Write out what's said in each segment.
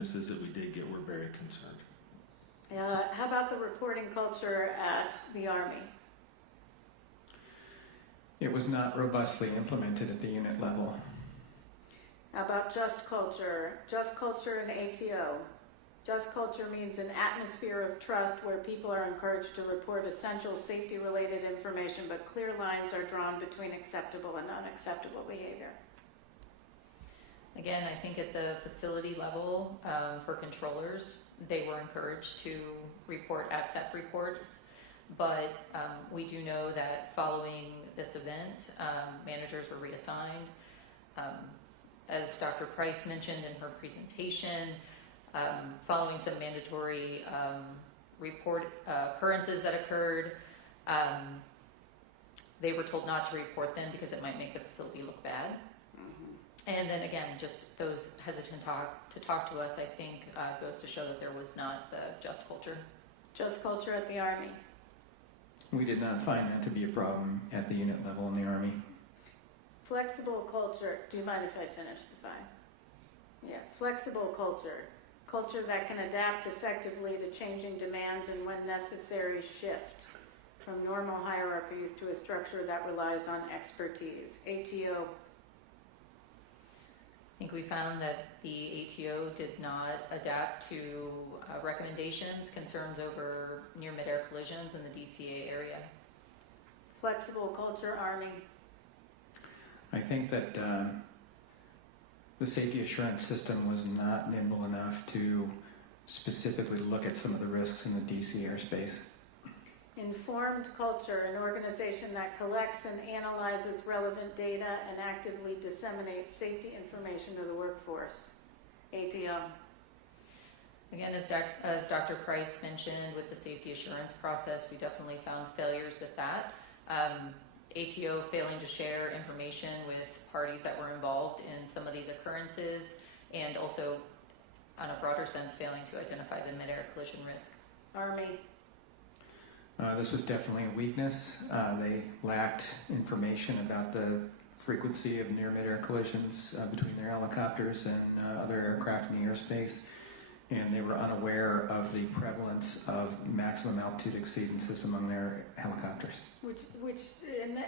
Notices that we did get, we're very concerned. How about the reporting culture at the Army? It was not robustly implemented at the unit level. How about just culture? Just culture in ATO. Just culture means an atmosphere of trust where people are encouraged to report essential safety-related information, but clear lines are drawn between acceptable and unacceptable behavior. Again, I think at the facility level, for controllers, they were encouraged to report ATSEP reports, but we do know that following this event, managers were reassigned. As Dr. Price mentioned in her presentation, following some mandatory report occurrences that occurred, they were told not to report them because it might make the facility look bad. And then again, just those hesitant to talk to us, I think, goes to show that there was not the just culture. Just culture at the Army. We did not find that to be a problem at the unit level in the Army. Flexible culture. Do you mind if I finish the 5? Yeah. Flexible culture. Culture that can adapt effectively to changing demands and, when necessary, shift from normal hierarchies to a structure that relies on expertise. ATO. I think we found that the ATO did not adapt to recommendations, concerns over near midair collisions in the DCA area. Flexible culture, Army. I think that the safety assurance system was not nimble enough to specifically look at some of the risks in the DC airspace. Informed culture, an organization that collects and analyzes relevant data and actively disseminates safety information to the workforce. ATO. Again, as Dr. Price mentioned with the safety assurance process, we definitely found failures with that. ATO failing to share information with parties that were involved in some of these occurrences, and also, on a broader sense, failing to identify the midair collision risk. Army. This was definitely a weakness. They lacked information about the frequency of near midair collisions between their helicopters and other aircraft in the airspace, and they were unaware of the prevalence of maximum altitude exceedances among their helicopters. And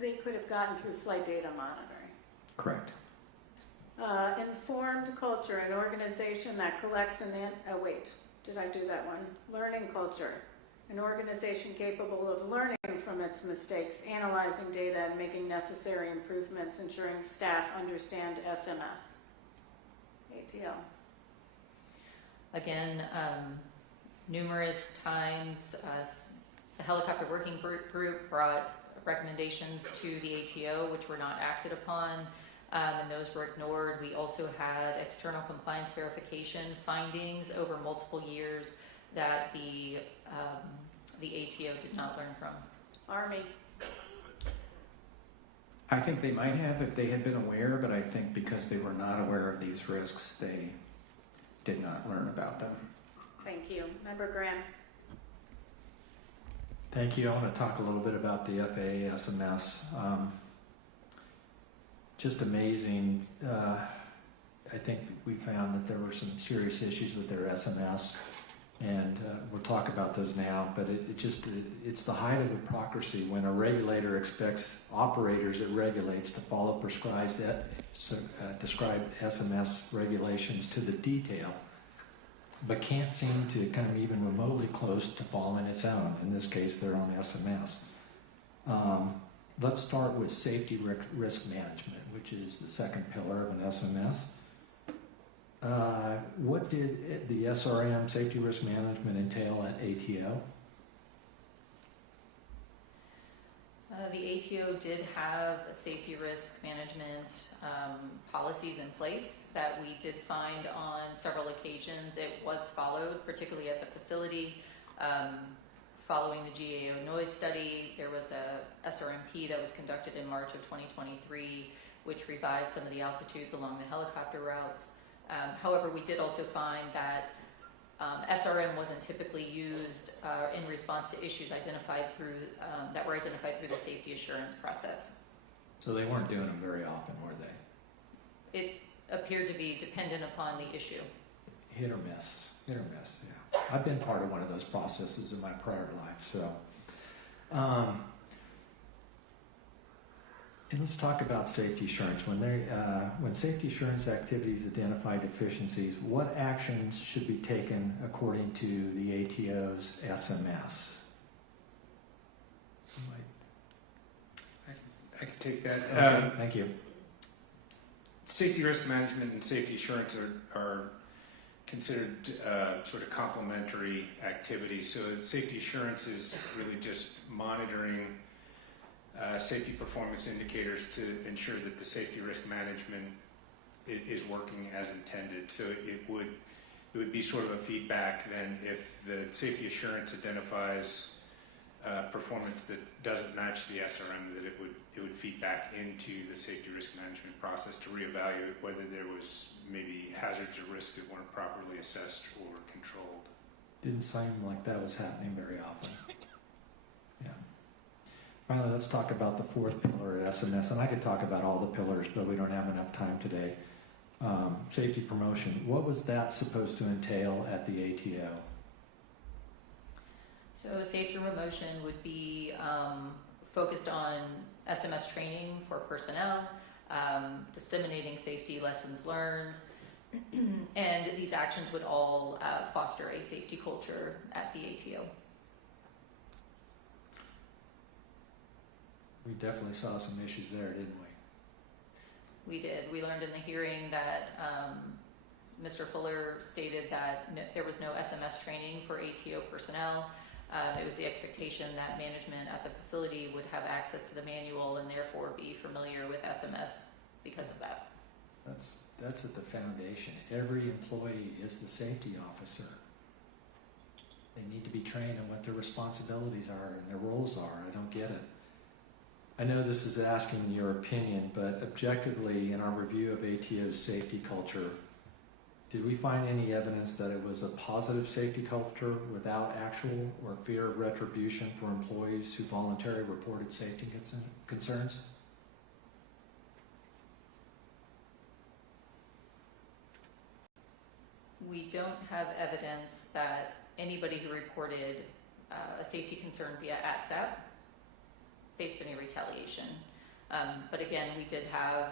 they could have gotten through flight data monitoring. Correct. Informed culture, an organization that collects and did I do that one? Learning culture, an organization capable of learning from its mistakes, analyzing data, and making necessary improvements, ensuring staff understand SMS. ATL. Again, numerous times, the helicopter working group brought recommendations to the ATO, which were not acted upon, and those were ignored. We also had external compliance verification findings over multiple years that the ATO did not learn from. Army. I think they might have if they had been aware, but I think because they were not aware of these risks, they did not learn about them. Thank you. Member Graham. Thank you. I want to talk a little bit about the FAA SMS. Just amazing. I think we found that there were some serious issues with their SMS, and we'll talk about those now, but it's the height of hypocrisy when a regulator expects operators it regulates to follow prescribed SMS regulations to the detail, but can't seem to come even remotely close to following its own, in this case their own SMS. Let's start with safety risk management, which is the second pillar of an SMS. What did the SRM, safety risk management, entail at ATO? The ATO did have safety risk management policies in place that we did find on several occasions. It was followed, particularly at the facility. Following the GAO noise study, there was a SRMP that was conducted in March of 2023, which revised some of the altitudes along the helicopter routes. However, we did also find that SRM wasn't typically used in response to issues identified through that were identified through the safety assurance process. So they weren't doing them very often, were they? It appeared to be dependent upon the issue. hit or miss. Yeah, I've been part of one of those processes in my prior life. So, and let's talk about safety assurance. When safety assurance activities identify deficiencies, what actions should be taken according to the ATO's SMS? I can take that. Okay, thank you. Safety risk management and safety assurance are considered sort of complementary activities. So safety assurance is really just monitoring safety performance indicators to ensure that the safety risk management is working as intended. So it would be sort of a feedback then if the safety assurance identifies performance that doesn't match the SRM, that it would feed back into the safety risk management process to reevaluate whether there was maybe hazards or risks that weren't properly assessed or controlled. Didn't seem like that was happening very often. Yeah. Finally, let's talk about the fourth pillar at SMS, and I could talk about all the pillars, but we don't have enough time today. Safety promotion. What was that supposed to entail at the ATO? So safety promotion would be focused on SMS training for personnel, disseminating safety lessons learned, and these actions would all foster a safety culture at the ATO. We definitely saw some issues there, didn't we? We did. We learned in the hearing that Mr. Fuller stated that there was no SMS training for ATO personnel. It was the expectation that management at the facility would have access to the manual and therefore be familiar with SMS because of that. That's at the foundation. Every employee is the safety officer. They need to be trained on what their responsibilities are and their roles are. I don't get it. I know this is asking your opinion, but objectively, in our review of ATO's safety culture, did we find any evidence that it was a positive safety culture without actual or fear of retribution for employees who voluntarily reported safety concerns? We don't have evidence that anybody who reported a safety concern via ATSAP faced any retaliation. But again, we did have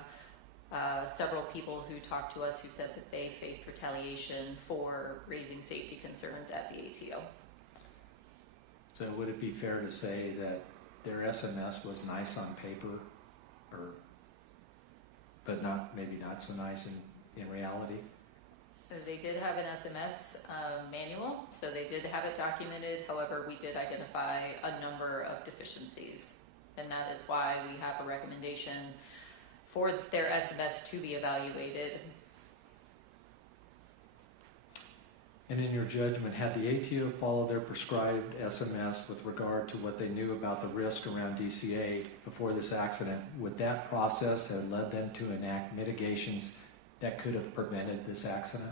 several people who talked to us who said that they faced retaliation for raising safety concerns at the ATO. So would it be fair to say that their SMS was nice on paper, but maybe not so nice in reality? They did have an SMS manual, so they did have it documented. However, we did identify a number of deficiencies, and that is why we have a recommendation for their SMS to be evaluated. And in your judgment, had the ATO followed their prescribed SMS with regard to what they knew about the risk around DCA before this accident, would that process have led them to enact mitigations that could have prevented this accident?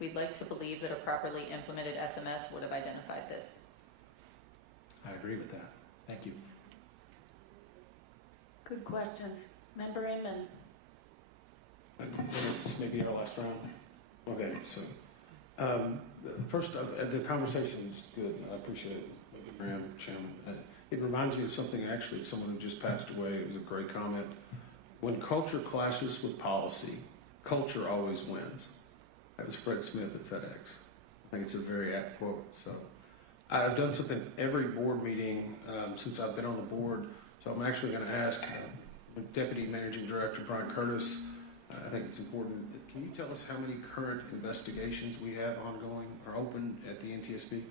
We'd like to believe that a properly implemented SMS would have identified this. I agree with that. Thank you. Good questions. Member Amen. This may be our last round. Okay, so first, the conversation is good. I appreciate it, Graham, Chairman. It reminds me of something, actually, of someone who just passed away. It was a great comment. When culture clashes with policy, culture always wins. That was Fred Smith at FedEx. I think it's a very apt quote. So I've done something every board meeting since I've been on the board. So I'm actually going to ask Deputy Managing Director Brian Curtis, I think it's important. Can you tell us how many current investigations we have ongoing or open at the NTSB?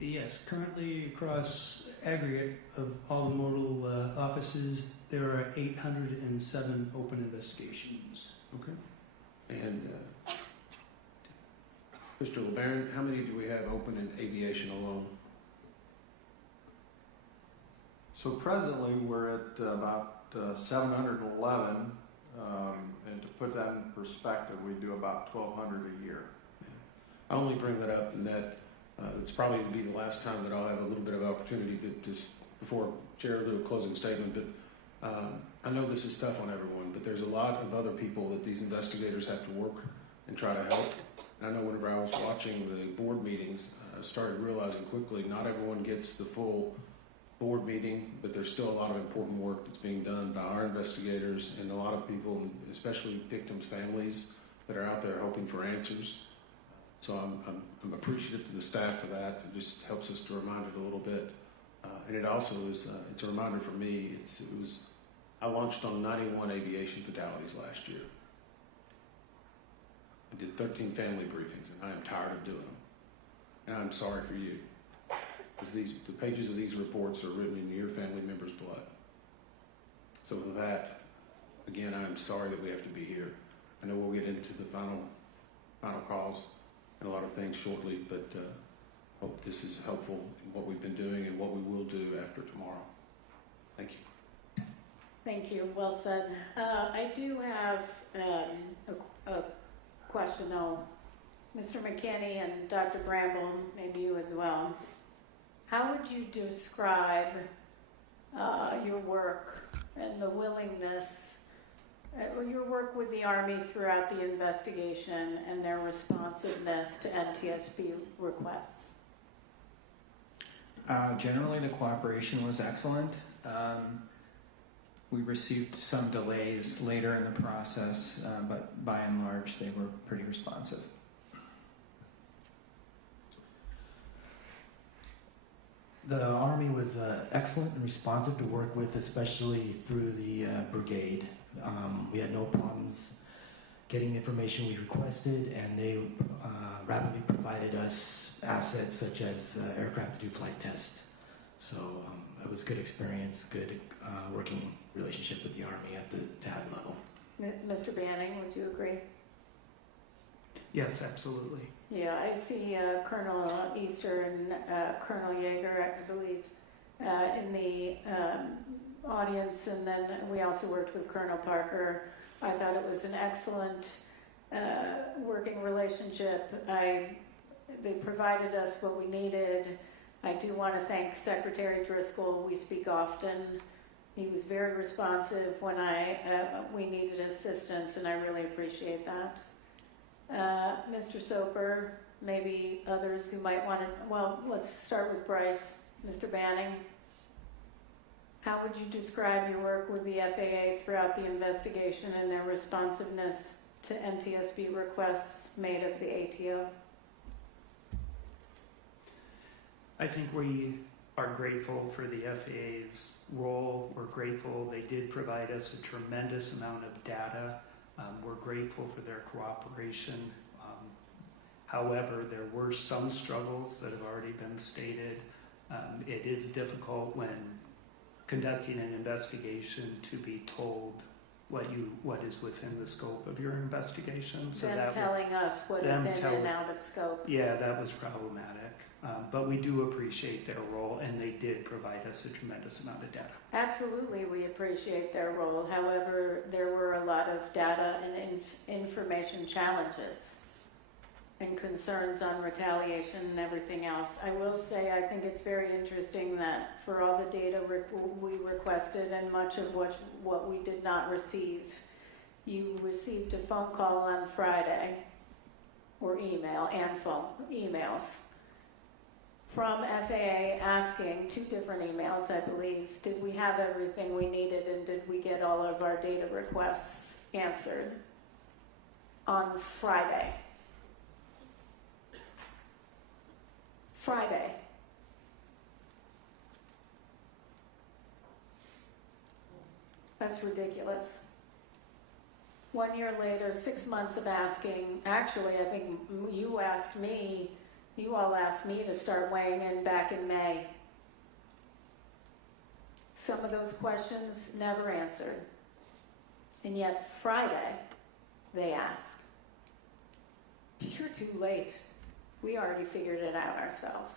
Yes, currently across aggregate of all the modal offices, there are 807 open investigations. Okay. And Mr. LeBaron, how many do we have open in aviation alone? So presently, we're at about 711, and to put that in perspective, we do about 1,200 a year. I only bring that up in that it's probably going to be the last time that I'll have a little bit of opportunity to just, before Chair will do a closing statement, but I know this is tough on everyone, but there's a lot of other people that these investigators have to work and try to help. And I know whenever I was watching the board meetings, I started realizing quickly not everyone gets the full board meeting, but there's still a lot of important work that's being done by our investigators and a lot of people, especially victims' families, that are out there hoping for answers. So I'm appreciative to the staff for that. It just helps us to remind it a little bit. And it also is, it's a reminder for me. I launched on 91 aviation fatalities last year. I did 13 family briefings, and I am tired of doing them. And I'm sorry for you, because the pages of these reports are written in your family members' blood. So with that, again, I'm sorry that we have to be here. I know we'll get into the final cause and a lot of things shortly, but hope this is helpful in what we've been doing and what we will do after tomorrow. Thank you. Thank you. Well said. I do have a question, though. Mr. McKinney and Dr. Bramble, maybe you as well. How would you describe your work and the willingness, your work with the Army throughout the investigation and their responsiveness to NTSB requests? Generally, the cooperation was excellent. We received some delays later in the process, but by and large, they were pretty responsive. The Army was excellent and responsive to work with, especially through the brigade. We had no problems getting the information we requested, and they rapidly provided us assets such as aircraft to do flight tests. So it was a good experience, good working relationship with the Army at the TAB level. Mr. Banning, would you agree? Yes, absolutely. Yeah, I see Colonel Easter and Colonel Yeager, I believe, in the audience, and then we also worked with Colonel Parker. I thought it was an excellent working relationship. They provided us what we needed. I do want to thank Secretary Driscoll. We speak often. He was very responsive when we needed assistance, and I really appreciate that. Mr. Soper, maybe others who might want to, well, let's start with Bryce. Mr. Banning, how would you describe your work with the FAA throughout the investigation and their responsiveness to NTSB requests made of the ATO? I think we are grateful for the FAA's role. We're grateful they did provide us a tremendous amount of data. We're grateful for their cooperation. However, there were some struggles that have already been stated. It is difficult when conducting an investigation to be told what is within the scope of your investigation. So them telling us what is in and out of scope. Yeah, that was problematic. But we do appreciate their role, and they did provide us a tremendous amount of data. Absolutely, we appreciate their role. However, there were a lot of data and information challenges and concerns on retaliation and everything else. I will say I think it's very interesting that for all the data we requested and much of what we did not receive, you received a phone call on Friday, or emails from FAA asking, 2 different emails I believe, did we have everything we needed and did we get all of our data requests answered on Friday. That's ridiculous. 1 year later, 6 months of asking, actually I think you all asked me to start weighing in back in May. Some of those questions never answered. And yet Friday, they ask. You're too late. We already figured it out ourselves.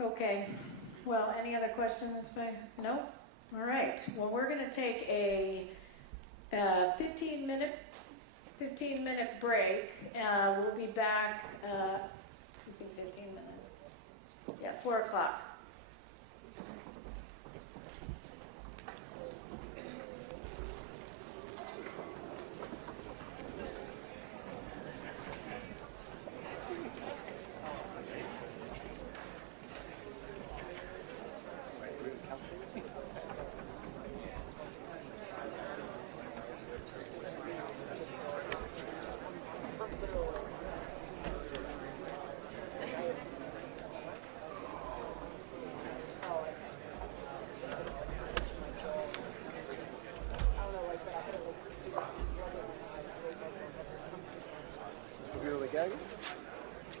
Okay. Well, any other questions? No? All right. Well, we're going to take a 15-minute break. We'll be back, 15 minutes. Yeah, 4 o'clock.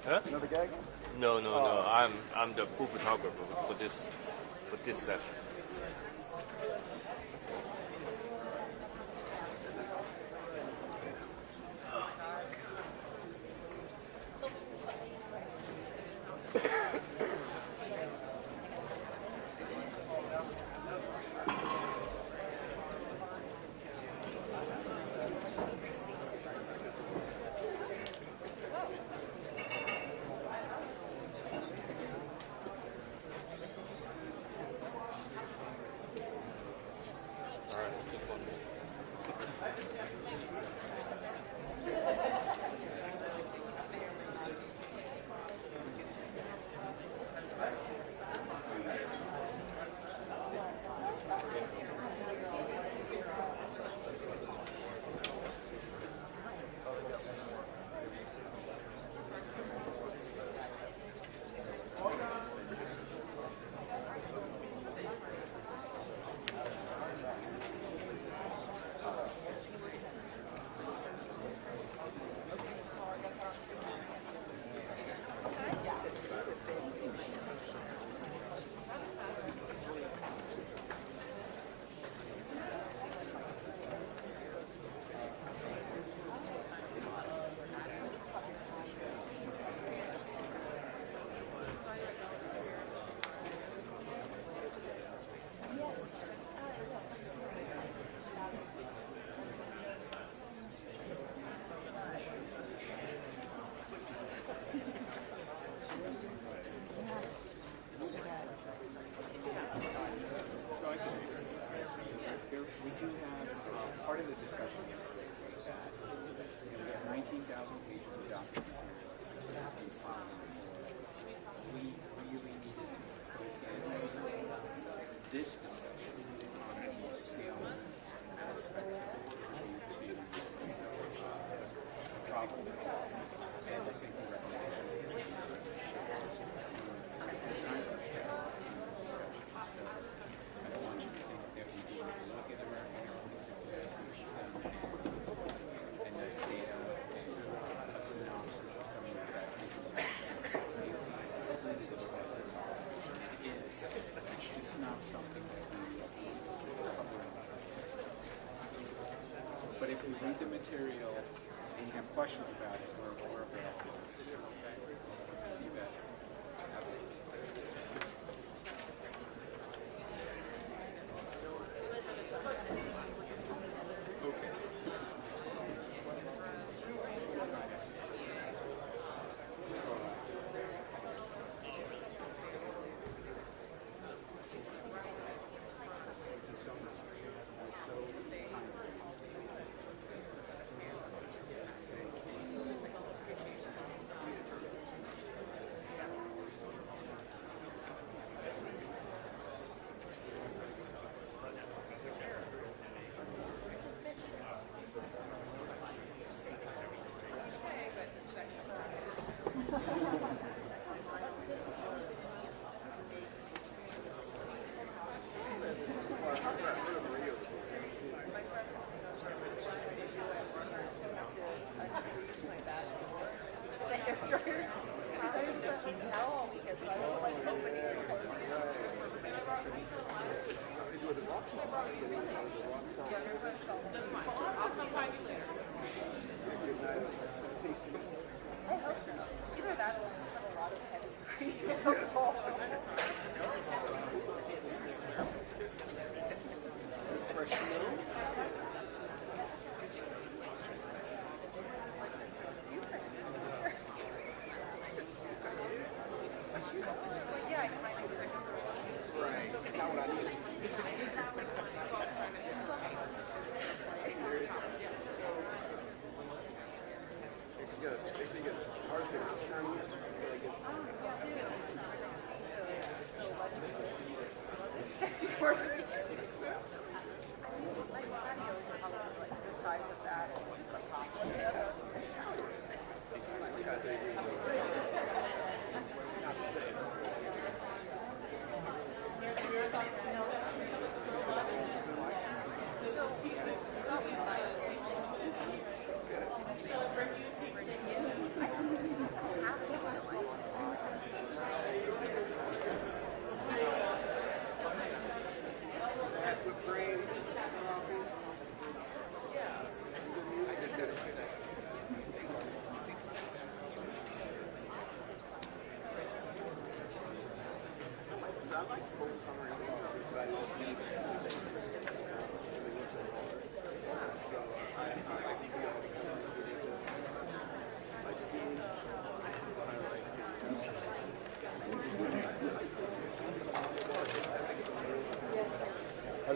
Huh? Another gag? No, no, no. I'm the booth photographer for this session. But if we read the material and you have questions about it, we're available. You bet. Absolutely. Okay.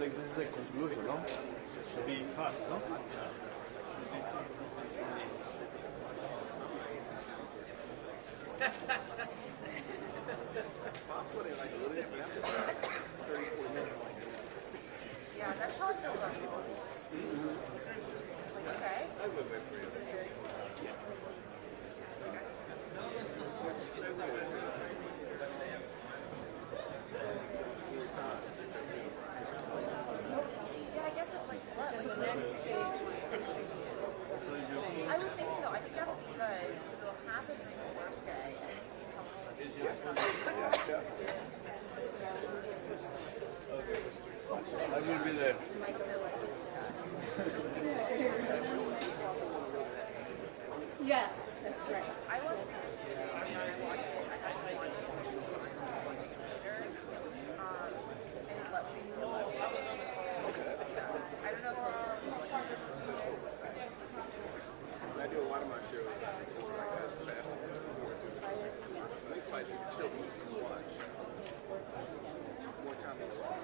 like this is the conclusion, no? Should be fast, no? Yeah, that's how I feel about it. Okay. Yeah, I guess it's like what? Like the next stage. I was thinking though, I think that would be good. It'll happen during the workday and come home and I will be there. Yes, that's right. I love it. I do a lot of my shows. It's like it's still easy to watch. More time to watch.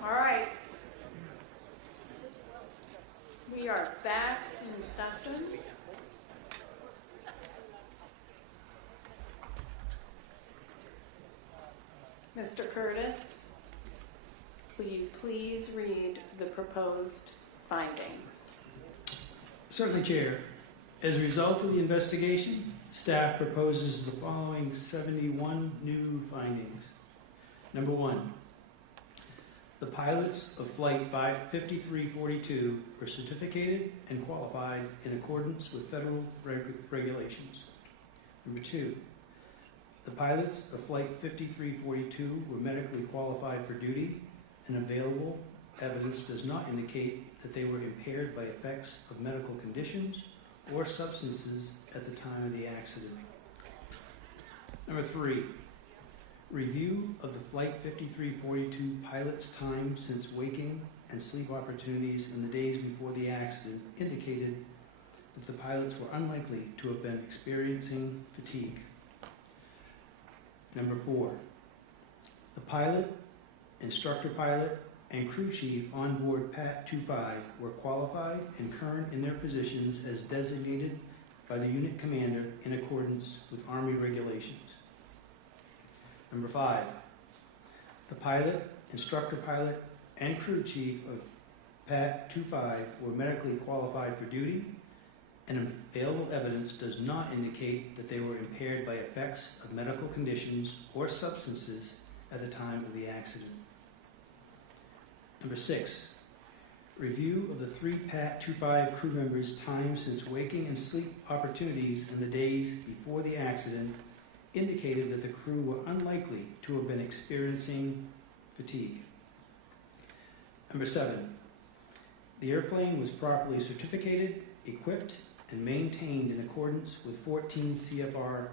All right. We are back in session. Mr. Curtis, will you please read the proposed findings? Certainly, Chair. As a result of the investigation, staff proposes the following 71 new findings. Number 1, the pilots of Flight 5342 were certificated and qualified in accordance with federal regulations. Number 2, the pilots of Flight 5342 were medically qualified for duty, and available evidence does not indicate that they were impaired by effects of medical conditions or substances at the time of the accident. Number 3, review of the Flight 5342 pilot's time since waking and sleep opportunities in the days before the accident indicated that the pilots were unlikely to have been experiencing fatigue. Number 4, the pilot, instructor pilot, and crew chief on board PAT 25 were qualified and current in their positions as designated by the unit commander in accordance with Army regulations. Number 5, the pilot, instructor pilot, and crew chief of PAT 25 were medically qualified for duty, and available evidence does not indicate that they were impaired by effects of medical conditions or substances at the time of the accident. Number 6, review of the 3 PAT 25 crew members' time since waking and sleep opportunities in the days before the accident indicated that the crew were unlikely to have been experiencing fatigue. Number 7, the airplane was properly certificated, equipped, and maintained in accordance with 14 CFR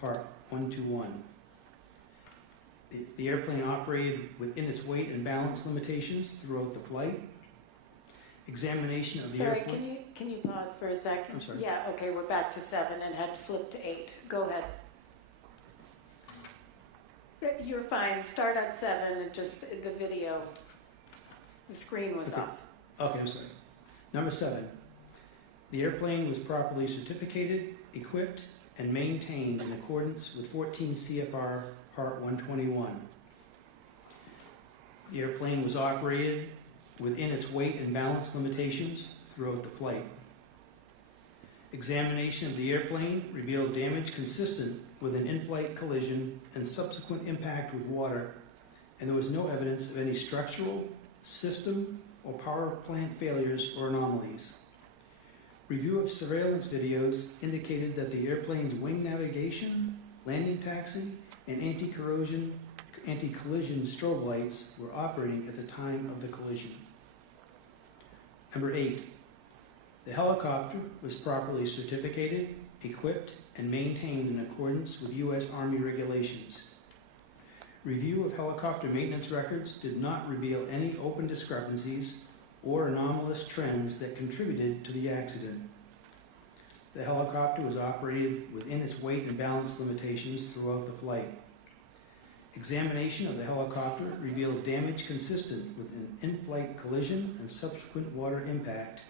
Part 121. The airplane operated within its weight and balance limitations throughout the flight. Examination of the airplane... Sorry, can you pause for a second? I'm sorry. Yeah, okay, we're back to 7 and had flipped to 8. Go ahead. You're fine. Start at 7 and just the video, the screen was Okay. off. Okay, I'm sorry. Number 7, the airplane was properly certificated, equipped, and maintained in accordance with 14 CFR Part 121. The airplane was operated within its weight and balance limitations throughout the flight. Examination of the airplane revealed damage consistent with an in-flight collision and subsequent impact with water, and there was no evidence of any structural, system, or power plant failures or anomalies. Review of surveillance videos indicated that the airplane's wing navigation, landing taxi, and anti-collision strobe lights were operating at the time of the collision. Number 8, the helicopter was properly certificated, equipped, and maintained in accordance with U.S. Army regulations. Review of helicopter maintenance records did not reveal any open discrepancies or anomalous trends that contributed to the accident. The helicopter was operated within its weight and balance limitations throughout the flight. Examination of the helicopter revealed damage consistent with an in-flight collision and subsequent water impact.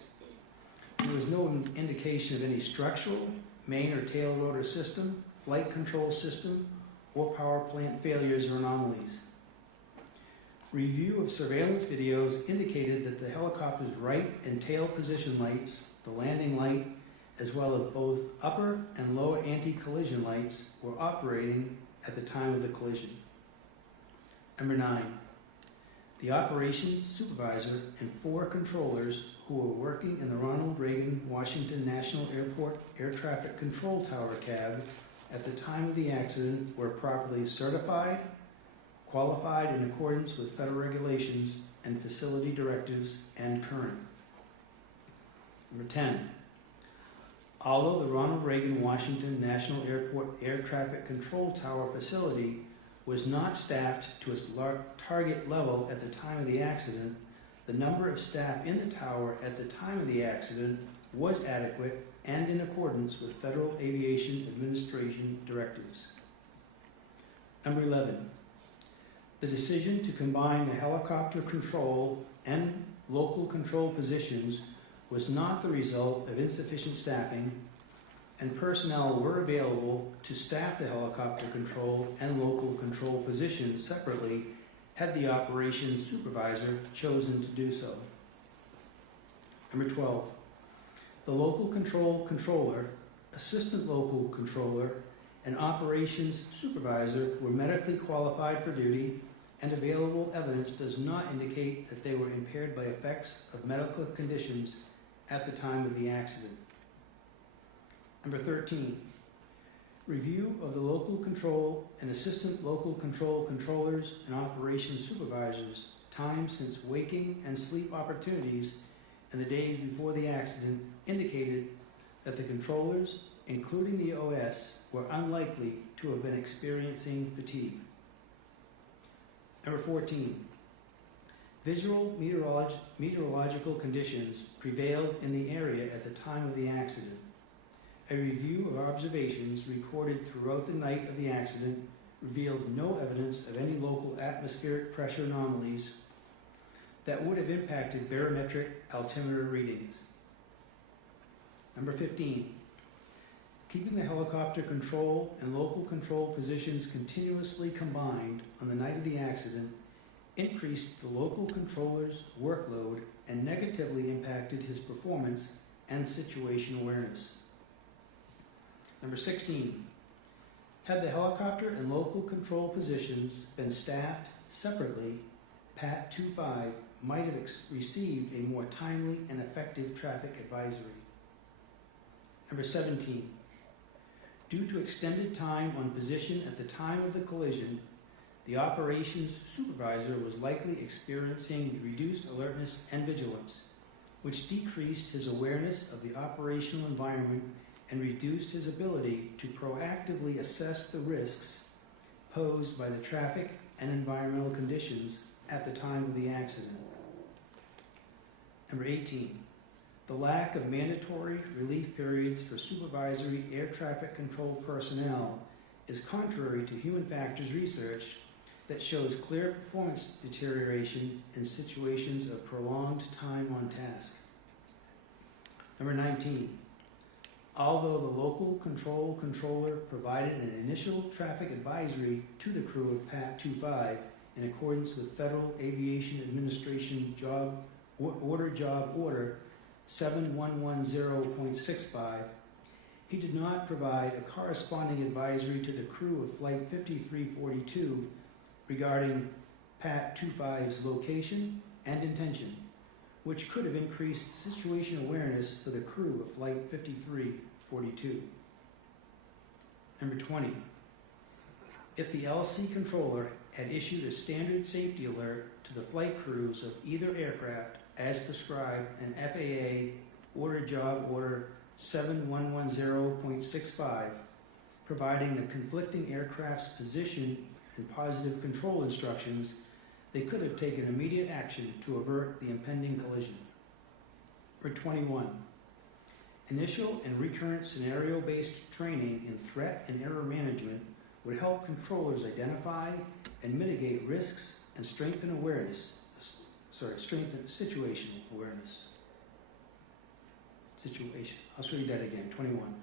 There was no indication of any structural, main or tail rotor system, flight control system, or power plant failures or anomalies. Review of surveillance videos indicated that the helicopter's right and tail position lights, the landing light, as well as both upper and lower anti-collision lights were operating at the time of the collision. Number 9, the operations supervisor and 4 controllers who were working in the Ronald Reagan Washington National Airport Air Traffic Control Tower cab at the time of the accident were properly certified, qualified in accordance with federal regulations and facility directives, and current. Number 10, although the Ronald Reagan Washington National Airport Air Traffic Control Tower facility was not staffed to its target level at the time of the accident, the number of staff in the tower at the time of the accident was adequate and in accordance with Federal Aviation Administration directives. Number 11, the decision to combine the helicopter control and local control positions was not the result of insufficient staffing, and personnel were available to staff the helicopter control and local control positions separately had the operations supervisor chosen to do so. Number 12, the local control controller, assistant local controller, and operations supervisor were medically qualified for duty, and available evidence does not indicate that they were impaired by effects of medical conditions at the time of the accident. Number 13, review of the local control and assistant local control controllers and operations supervisors' time since waking and sleep opportunities in the days before the accident indicated that the controllers, including the OS, were unlikely to have been experiencing fatigue. Number 14, visual meteorological conditions prevailed in the area at the time of the accident. A review of observations recorded throughout the night of the accident revealed no evidence of any local atmospheric pressure anomalies that would have impacted barometric altimeter readings. Number 15, keeping the helicopter control and local control positions continuously combined on the night of the accident increased the local controller's workload and negatively impacted his performance and situation awareness. Number 16, had the helicopter and local control positions been staffed separately, PAT 25 might have received a more timely and effective traffic advisory. Number 17, due to extended time on position at the time of the collision, the operations supervisor was likely experiencing reduced alertness and vigilance, which decreased his awareness of the operational environment and reduced his ability to proactively assess the risks posed by the traffic and environmental conditions at the time of the accident. Number 18, the lack of mandatory relief periods for supervisory air traffic control personnel is contrary to human factors research that shows clear performance deterioration in situations of prolonged time on task. Number 19, although the local controller provided an initial traffic advisory to the crew of PAT 25 in accordance with Federal Aviation Administration Order 7110.65, he did not provide a corresponding advisory to the crew of Flight 5342 regarding PAT 25's location and intention, which could have increased situation awareness for the crew of Flight 5342. Number 20, if the LC controller had issued a standard safety alert to the flight crews of either aircraft as prescribed in FAA Order 7110.65, providing the conflicting aircraft's position and positive control instructions, they could have taken immediate action to avert the impending collision. Number 21, initial and recurrent scenario-based training in threat and error management would help controllers identify and mitigate risks and strengthen situational awareness. I'll read that again. 21.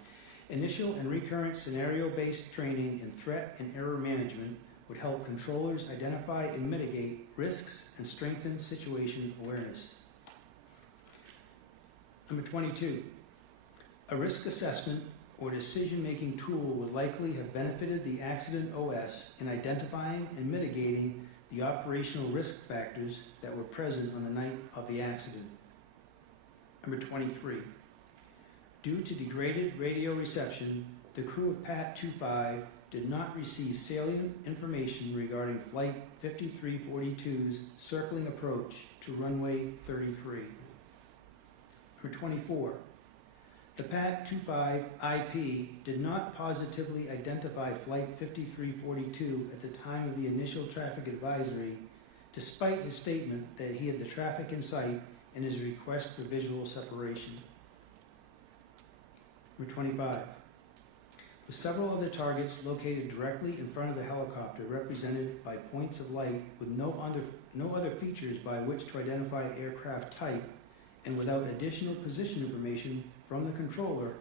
Initial and recurrent scenario-based training in threat and error management would help controllers identify and mitigate risks and strengthen situation awareness. Number 22. A risk assessment or decision-making tool would likely have benefited the accident OS in identifying and mitigating the operational risk factors that were present on the night of the accident. Number 23. Due to degraded radio reception, the crew of PAT 25 did not receive salient information regarding Flight 5342's circling approach to runway 33. Number 24. The PAT 25 IP did not positively identify Flight 5342 at the time of the initial traffic advisory, despite his statement that he had the traffic in sight and his request for visual separation. Number 25. With several other targets located directly in front of the helicopter represented by points of light with no other features by which to identify aircraft type, and without additional position information from the controller,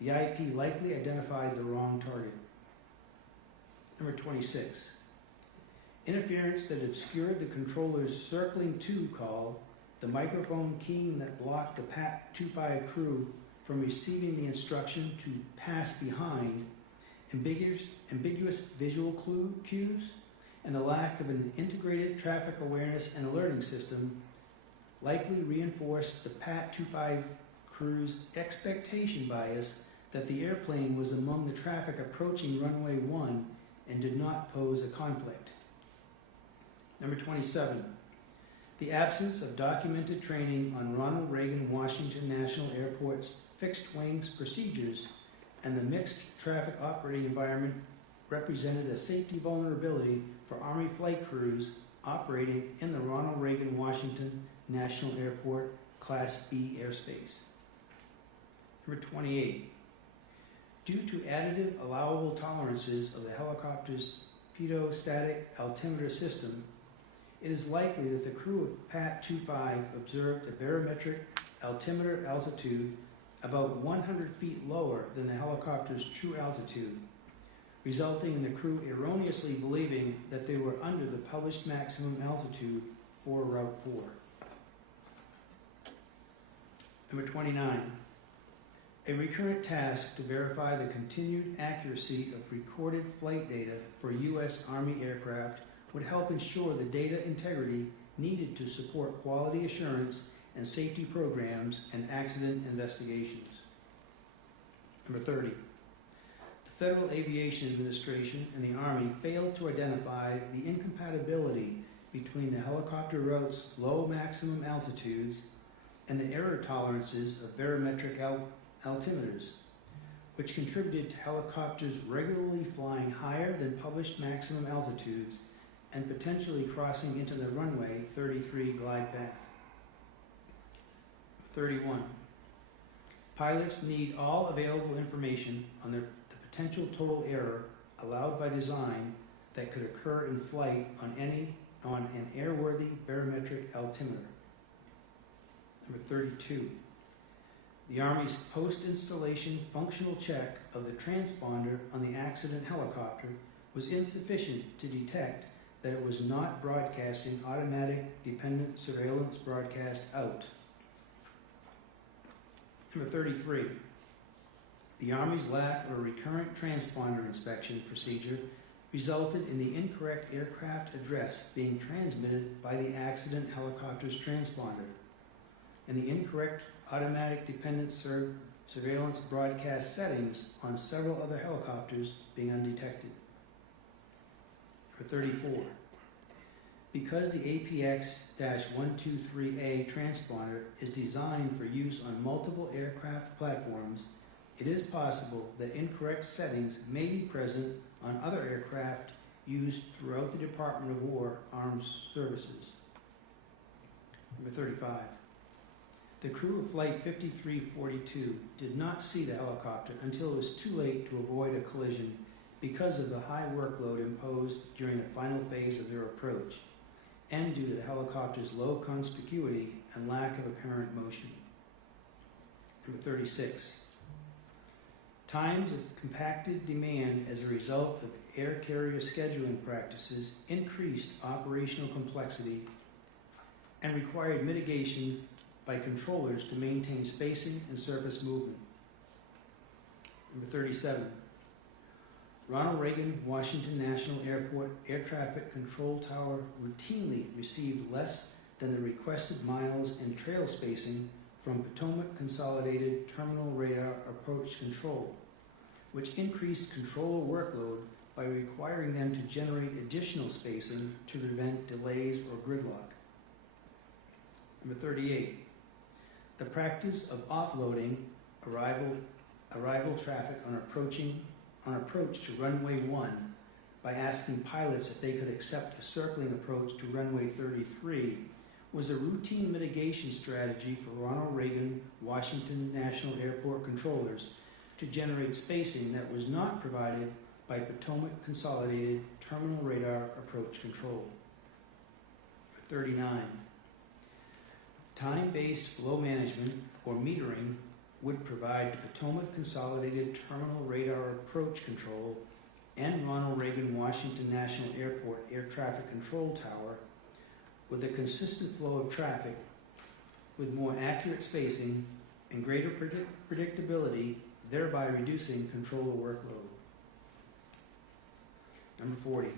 the IP likely identified the wrong target. Number 26. Interference that obscured the controller's circling to call, the microphone keying that blocked the PAT 25 crew from receiving the instruction to pass behind, ambiguous visual cues, and the lack of an integrated traffic awareness and alerting system likely reinforced the PAT 25 crew's expectation bias that the airplane was among the traffic approaching runway 1 and did not pose a conflict. Number 27. The absence of documented training on Ronald Reagan Washington National Airport's fixed wings procedures and the mixed traffic operating environment represented a safety vulnerability for Army flight crews operating in the Ronald Reagan Washington National Airport Class B airspace. Number 28. Due to additive allowable tolerances of the helicopter's pitot-static altimeter system, it is likely that the crew of PAT 25 observed a barometric altimeter altitude about 100 feet lower than the helicopter's true altitude, resulting in the crew erroneously believing that they were under the published maximum altitude for Route 4. Number 29. A recurrent task to verify the continued accuracy of recorded flight data for U.S. Army aircraft would help ensure the data integrity needed to support quality assurance and safety programs and accident investigations. Number 30. The Federal Aviation Administration and the Army failed to identify the incompatibility between the helicopter route's low maximum altitudes and the error tolerances of barometric altimeters, which contributed to helicopters regularly flying higher than published maximum altitudes and potentially crossing into the runway 33 glide path. 31. Pilots need all available information on the potential total error allowed by design that could occur in flight on an airworthy barometric altimeter. Number 32. The Army's post-installation functional check of the transponder on the accident helicopter was insufficient to detect that it was not broadcasting automatic dependent surveillance broadcast out. Number 33. The Army's lack of a recurrent transponder inspection procedure resulted in the incorrect aircraft address being transmitted by the accident helicopter's transponder, and the incorrect automatic dependent surveillance broadcast settings on several other helicopters being undetected. Number 34. Because the APX-123A transponder is designed for use on multiple aircraft platforms, it is possible that incorrect settings may be present on other aircraft used throughout the Department of War Armed Services. Number 35. The crew of Flight 5342 did not see the helicopter until it was too late to avoid a collision because of the high workload imposed during the final phase of their approach, and due to the helicopter's low conspicuity and lack of apparent motion. Number 36. Times of compacted demand as a result of air carrier scheduling practices increased operational complexity and required mitigation by controllers to maintain spacing and surface movement. Number 37. Ronald Reagan Washington National Airport Air Traffic Control Tower routinely received less than the requested miles and trail spacing from Potomac Consolidated Terminal Radar Approach Control, which increased controller workload by requiring them to generate additional spacing to prevent delays or gridlock. Number 38. The practice of offloading arrival traffic on approach to runway 1 by asking pilots if they could accept a circling approach to runway 33 was a routine mitigation strategy for Ronald Reagan Washington National Airport controllers to generate spacing that was not provided by Potomac Consolidated Terminal Radar Approach Control. 39. Time-based flow management, or metering, would provide Potomac Consolidated Terminal Radar Approach Control and Ronald Reagan Washington National Airport Air Traffic Control Tower with a consistent flow of traffic with more accurate spacing and greater predictability, thereby reducing controller workload. Number 40.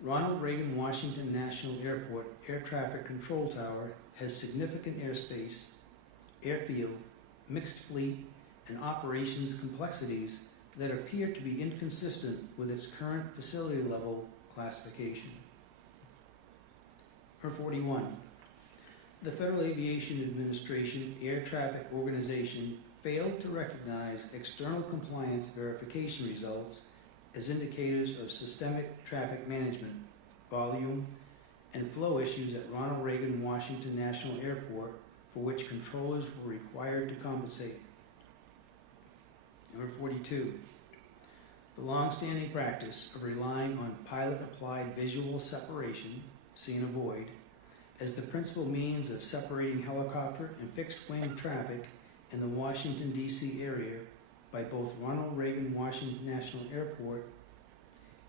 Ronald Reagan Washington National Airport Air Traffic Control Tower has significant airspace, airfield, mixed fleet, and operations complexities that appear to be inconsistent with its current facility level classification. Number 41. The Federal Aviation Administration Air Traffic Organization failed to recognize external compliance verification results as indicators of systemic traffic management, volume, and flow issues at Ronald Reagan Washington National Airport, for which controllers were required to compensate. Number 42. The long-standing practice of relying on pilot-applied visual separation, see and avoid, as the principal means of separating helicopter and fixed-wing traffic in the Washington, D.C. area by both Ronald Reagan Washington National Airport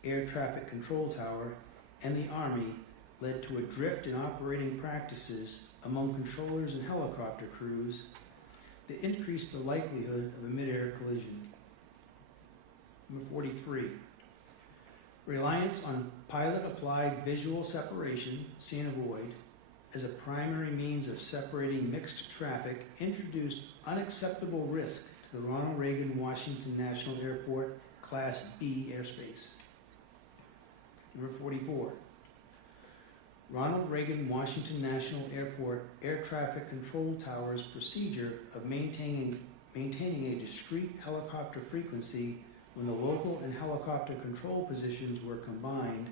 Air Traffic Control Tower and the Army led to a drift in operating practices among controllers and helicopter crews that increased the likelihood of a midair collision. Number 43. Reliance on pilot-applied visual separation, see and avoid, as a primary means of separating mixed traffic introduced unacceptable risk to the Ronald Reagan Washington National Airport Class B airspace. Number 44. Ronald Reagan Washington National Airport Air Traffic Control Tower's procedure of maintaining a discrete helicopter frequency when the local and helicopter control positions were combined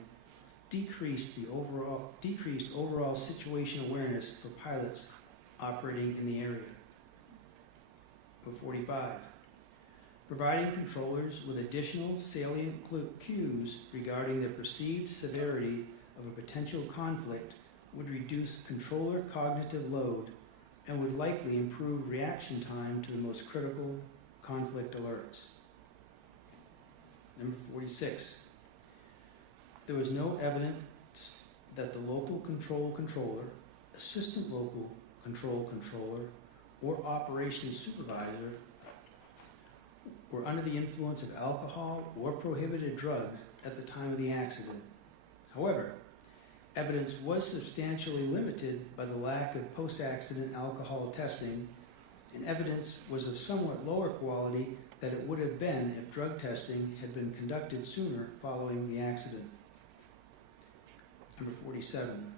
decreased overall situation awareness for pilots operating in the area. Number 45. Providing controllers with additional salient cues regarding the perceived severity of a potential conflict would reduce controller cognitive load and would likely improve reaction time to the most critical conflict alerts. Number 46. There was no evidence that the local control controller, assistant local control controller, or operations supervisor were under the influence of alcohol or prohibited drugs at the time of the accident. However, evidence was substantially limited by the lack of post-accident alcohol testing, and evidence was of somewhat lower quality than it would have been if drug testing had been conducted sooner following the accident. Number 47.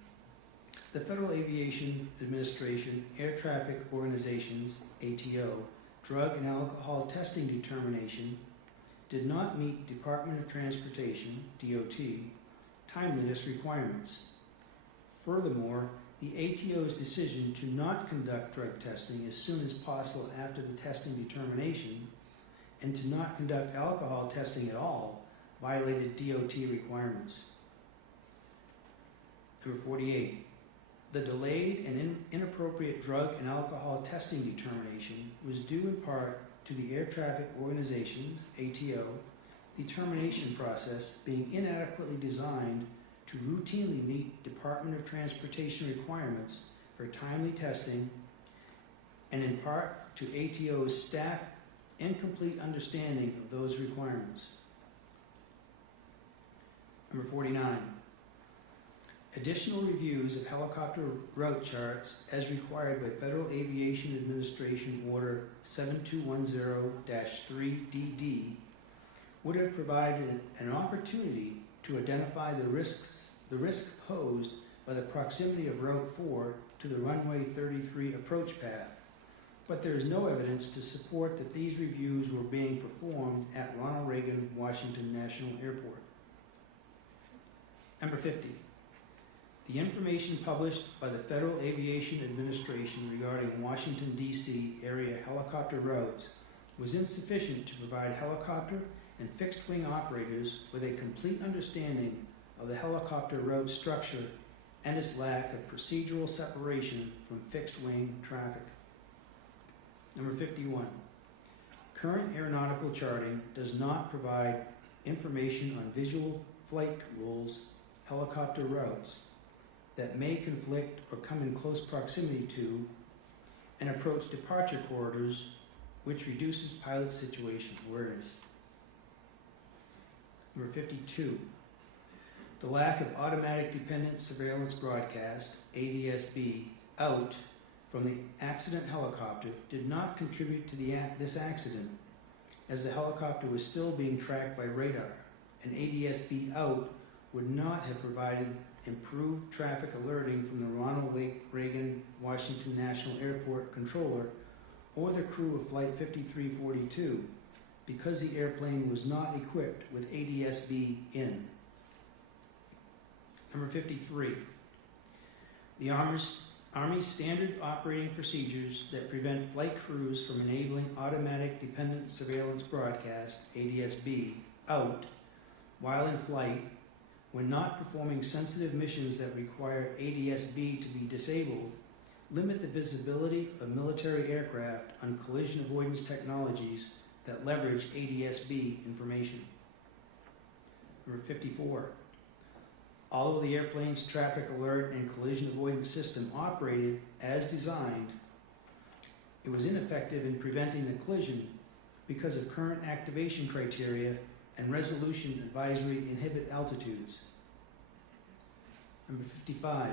The Federal Aviation Administration Air Traffic Organization's ATO drug and alcohol testing determination did not meet Department of Transportation (DOT) timeliness requirements. Furthermore, the ATO's decision to not conduct drug testing as soon as possible after the testing determination and to not conduct alcohol testing at all violated DOT requirements. Number 48. The delayed and inappropriate drug and alcohol testing determination was due in part to the Air Traffic Organization's ATO determination process being inadequately designed to routinely meet Department of Transportation requirements for timely testing, and in part to ATO's staff incomplete understanding of those requirements. Number 49. Additional reviews of helicopter route charts as required by Federal Aviation Administration Order 7210-3DD would have provided an opportunity to identify the risk posed by the proximity of Route 4 to the runway 33 approach path, but there is no evidence to support that these reviews were being performed at Ronald Reagan Washington National Airport. Number 50. The information published by the Federal Aviation Administration regarding Washington, D.C. area helicopter routes was insufficient to provide helicopter and fixed-wing operators with a complete understanding of the helicopter route structure and its lack of procedural separation from fixed-wing traffic. Number 51. Current aeronautical charting does not provide information on visual flight rules, helicopter routes that may conflict or come in close proximity to and approach departure corridors, which reduces pilot situation awareness. Number 52. The lack of automatic dependent surveillance broadcast, ADSB, out from the accident helicopter did not contribute to this accident, as the helicopter was still being tracked by radar, and ADSB out would not have provided improved traffic alerting from the Ronald Reagan Washington National Airport controller or the crew of Flight 5342 because the airplane was not equipped with ADSB in. Number 53. The Army's standard operating procedures that prevent flight crews from enabling automatic dependent surveillance broadcast, ADSB, out while in flight when not performing sensitive missions that require ADSB to be disabled, limit the visibility of military aircraft on collision avoidance technologies that leverage ADSB information. Number 54. Although the airplane's traffic alert and collision avoidance system operated as designed, it was ineffective in preventing the collision because of current activation criteria and resolution advisory inhibit altitudes. Number 55.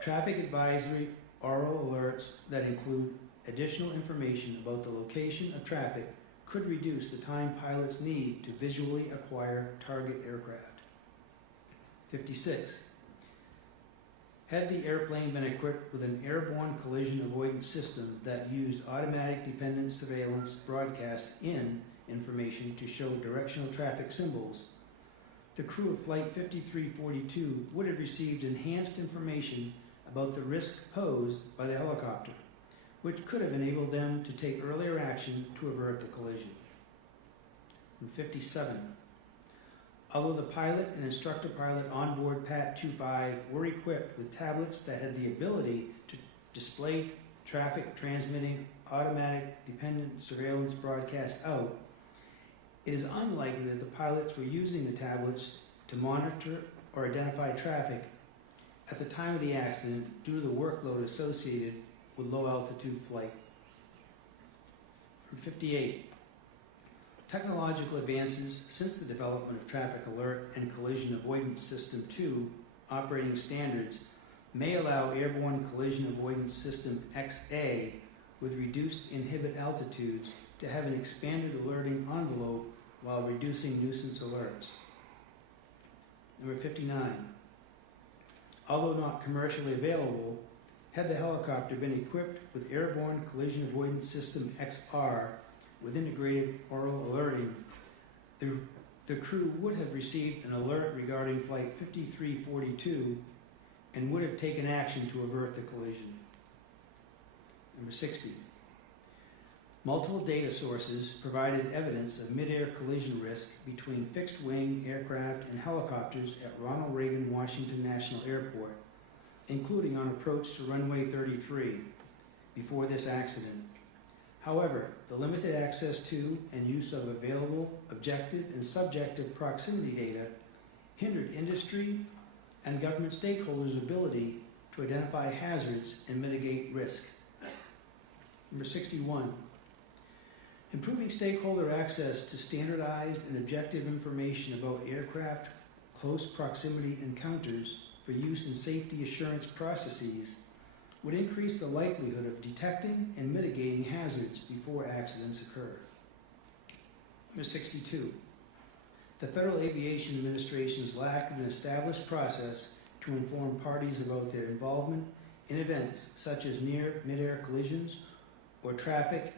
Traffic advisory oral alerts that include additional information about the location of traffic could reduce the time pilots need to visually acquire target aircraft. 56. Had the airplane been equipped with an airborne collision avoidance system that used automatic dependent surveillance broadcast in information to show directional traffic symbols, the crew of Flight 5342 would have received enhanced information about the risk posed by the helicopter, which could have enabled them to take earlier action to avert the collision. And 57. Although the pilot and instructor pilot onboard PAT-25 were equipped with tablets that had the ability display traffic transmitting automatic dependent surveillance broadcast out, it is unlikely that the pilots were using the tablets to monitor or identify traffic at the time of the accident due to the workload associated with low altitude flight. 58. Technological advances since the development of Traffic Alert and Collision Avoidance System 2 operating standards may allow Airborne Collision Avoidance System XA with reduced inhibit altitudes to have an expanded alerting envelope while reducing nuisance alerts. Number 59. Although not commercially available, had the helicopter been equipped with Airborne Collision Avoidance System XR with integrated oral alerting, the crew would have received an alert regarding Flight 5342 and would have taken action to avert the collision. Number 60. Multiple data sources provided evidence of mid-air collision risk between fixed-wing aircraft and helicopters at Ronald Reagan Washington National Airport, including on approach to runway 33 before this accident. However, the limited access to and use of available objective and subjective proximity data hindered industry and government stakeholders' ability to identify hazards and mitigate risk. Number 61. Improving stakeholder access to standardized and objective information about aircraft close proximity encounters for use in safety assurance processes would increase the likelihood of detecting and mitigating hazards before accidents occur. Number 62. The Federal Aviation Administration's lack of an established process to inform parties about their involvement in events such as near-mid-air collisions or traffic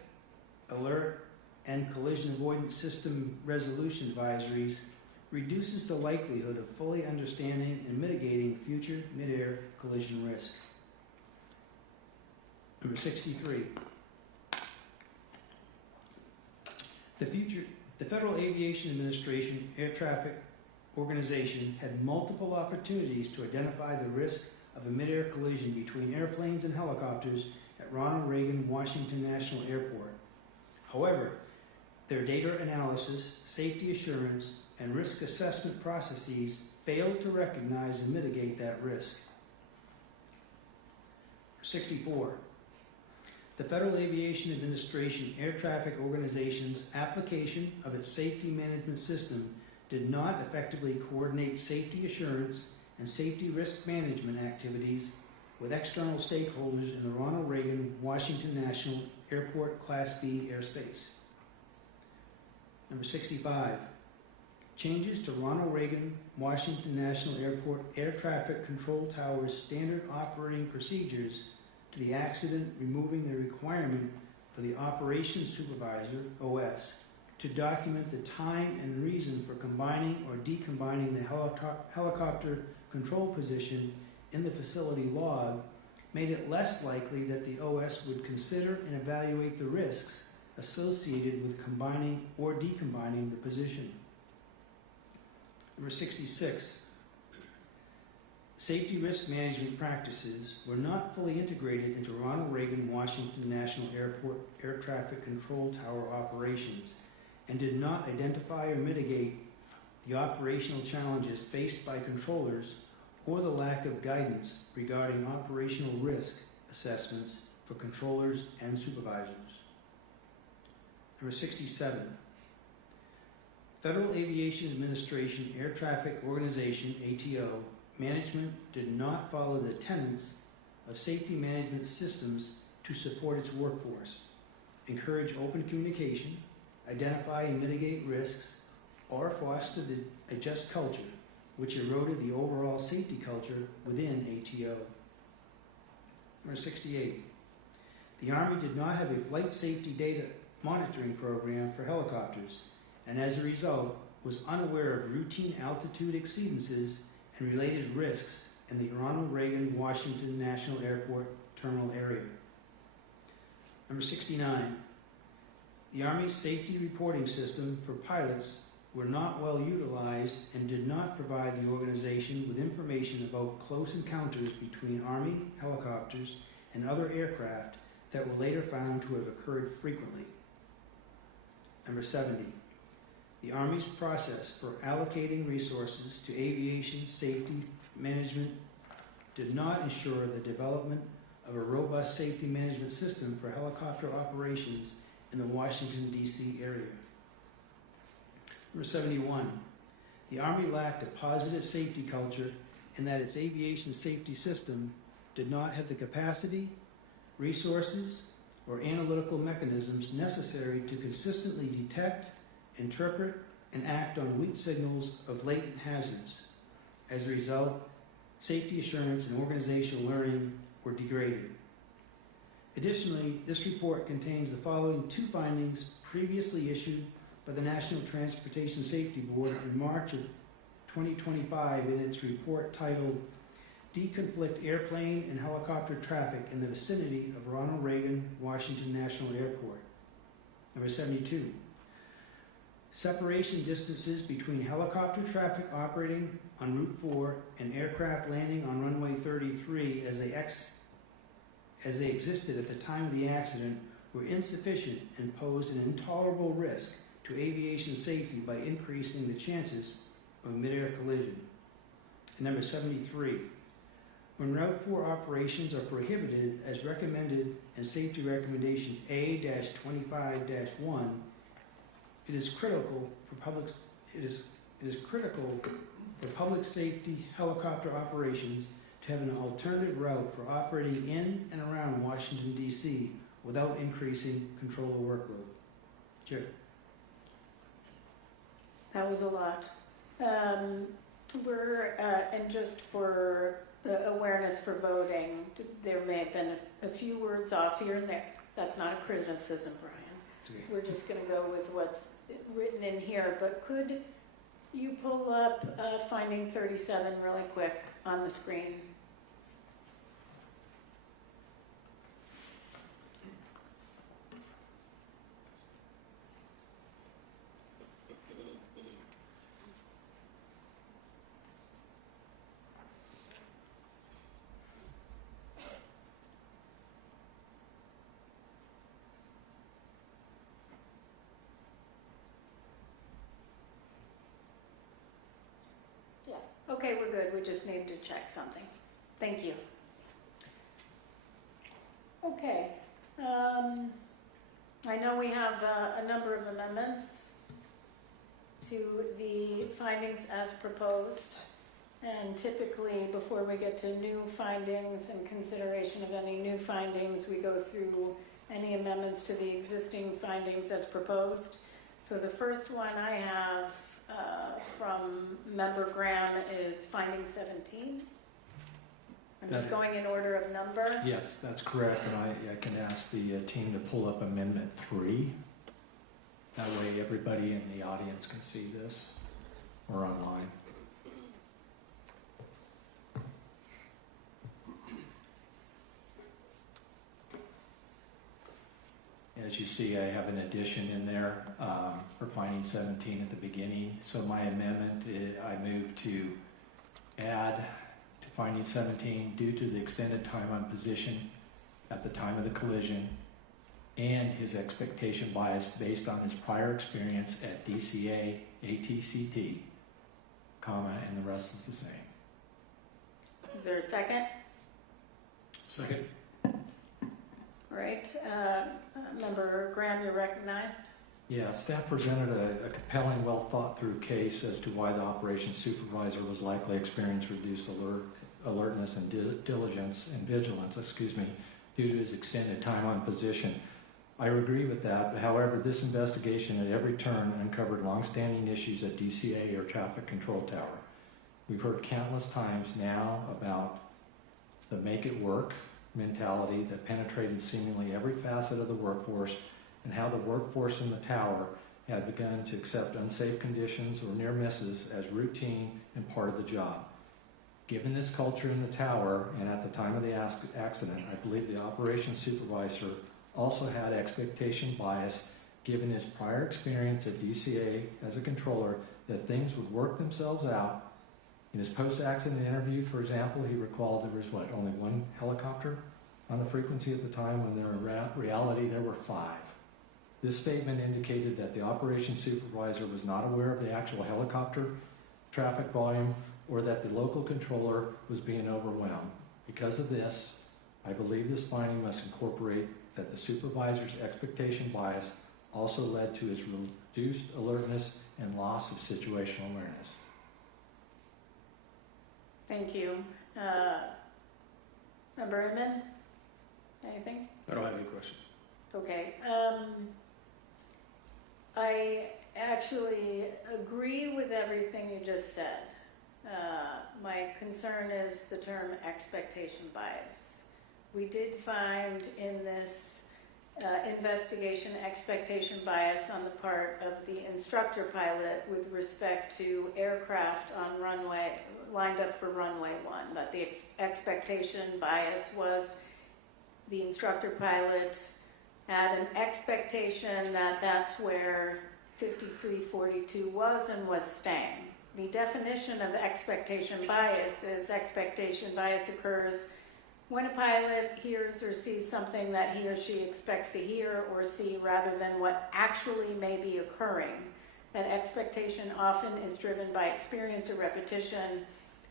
alert and collision avoidance system resolution advisories reduces the likelihood of fully understanding and mitigating future mid-air collision risk. Number 63. The Federal Aviation Administration Air Traffic Organization had multiple opportunities to identify the risk of a mid-air collision between airplanes and helicopters at Ronald Reagan Washington National Airport. However, their data analysis, safety assurance, and risk assessment processes failed to recognize and mitigate that risk. 64. The Federal Aviation Administration Air Traffic Organization's application of its safety management system did not effectively coordinate safety assurance and safety risk management activities with external stakeholders in the Ronald Reagan Washington National Airport Class B airspace. Number 65. Changes to Ronald Reagan Washington National Airport Air Traffic Control Tower's standard operating procedures to the accident, removing the requirement for the operations supervisor, OS, to document the time and reason for combining or decombining the helicopter control position in the facility log, made it less likely that the OS would consider and evaluate the risks associated with combining or decombining the position. Number 66. Safety risk management practices were not fully integrated into Ronald Reagan Washington National Airport Air Traffic Control Tower operations and did not identify or mitigate the operational challenges faced by controllers or the lack of guidance regarding operational risk assessments for controllers and supervisors. Number 67. Federal Aviation Administration Air Traffic Organization, ATO, management did not follow the tenets of safety management systems to support its workforce, encourage open communication, identify and mitigate risks, or foster a just culture, which eroded the overall safety culture within ATO. Number 68. The Army did not have a flight safety data monitoring program for helicopters, and as a result, was unaware of routine altitude exceedances and related risks in the Ronald Reagan Washington National Airport terminal area. Number 69. The Army's safety reporting system for pilots were not well utilized and did not provide the organization with information about close encounters between Army helicopters and other aircraft that were later found to have occurred frequently. Number 70, the Army's process for allocating resources to aviation safety management did not ensure the development of a robust safety management system for helicopter operations in the Washington, D.C. area. Number 71, the Army lacked a positive safety culture in that its aviation safety system did not have the capacity, resources, or analytical mechanisms necessary to consistently detect, interpret, and act on weak signals of latent hazards. As a result, safety assurance and organizational learning were degraded. Additionally, this report contains the following two findings previously issued by the National Transportation Safety Board in March of 2025 in its report titled Deconflict Airplane and Helicopter Traffic in the Vicinity of Ronald Reagan Washington National Airport. Number 72. Separation distances between helicopter traffic operating on Route 4 and aircraft landing on runway 33 as they existed at the time of the accident were insufficient and posed an intolerable risk to aviation safety by increasing the chances of a midair collision. And number 73. When Route 4 operations are prohibited as recommended in Safety Recommendation A-25-1, it is critical for public safety helicopter operations to have an alternative route for operating in and around Washington, D.C. without increasing controller workload. Chair. That was a lot. And just for awareness for voting, there may have been a few words off here and there. That's not a criticism, Brian. We're just going to go with what's written in here. But could you pull up finding 37 really quick on the screen? Okay, we're good. We just need to check something. Thank you. Okay. I know we have a number of amendments to the findings as proposed. And typically, before we get to new findings and consideration of any new findings, we go through any amendments to the existing findings as proposed. So the first one I have from Member Graham is finding 17. I'm just going in order of number. Yes, that's correct, and I can ask the team to pull up Amendment 3. That way everybody in the audience can see this, or online. As you see, I have an addition in there for finding 17 at the beginning. So my amendment, I move to add to finding 17 due to the extended time on position at the time of the collision and his expectation bias based on his prior experience at DCA, ATCT, comma, and the rest is the same. Is there a second? Second. All right. Member Graham, you're recognized. Yeah, staff presented a compelling, well-thought-through case as to why the operations supervisor was likely experiencing reduced alertness and diligence and vigilance, due to his extended time on position. I agree with that. However, this investigation at every turn uncovered long-standing issues at DCA or traffic control tower. We've heard countless times now about the make it work mentality that penetrated seemingly every facet of the workforce, and how the workforce in the tower had begun to accept unsafe conditions or near misses as routine and part of the job. Given this culture in the tower and at the time of the accident, I believe the operations supervisor also had expectation bias given his prior experience at DCA as a controller that things would work themselves out. In his post-accident interview, for example, he recalled there was only one helicopter on the frequency at the time when in reality there were 5. This statement indicated that the operations supervisor was not aware of the actual helicopter traffic volume or that the local controller was being overwhelmed. Because of this, I believe this finding must incorporate that the supervisor's expectation bias also led to his reduced alertness and loss of situational awareness. Thank you. Member Inman, anything? I don't have any questions. Okay. I actually agree with everything you just said. My concern is the term expectation bias. We did find in this investigation expectation bias on the part of the instructor pilot with respect to aircraft on runway, lined up for runway 1, that the expectation bias was the instructor pilot had an expectation that that's where 5342 was and was staying. The definition of expectation bias is expectation bias occurs when a pilot hears or sees something that he or she expects to hear or see rather than what actually may be occurring. That expectation often is driven by experience or repetition.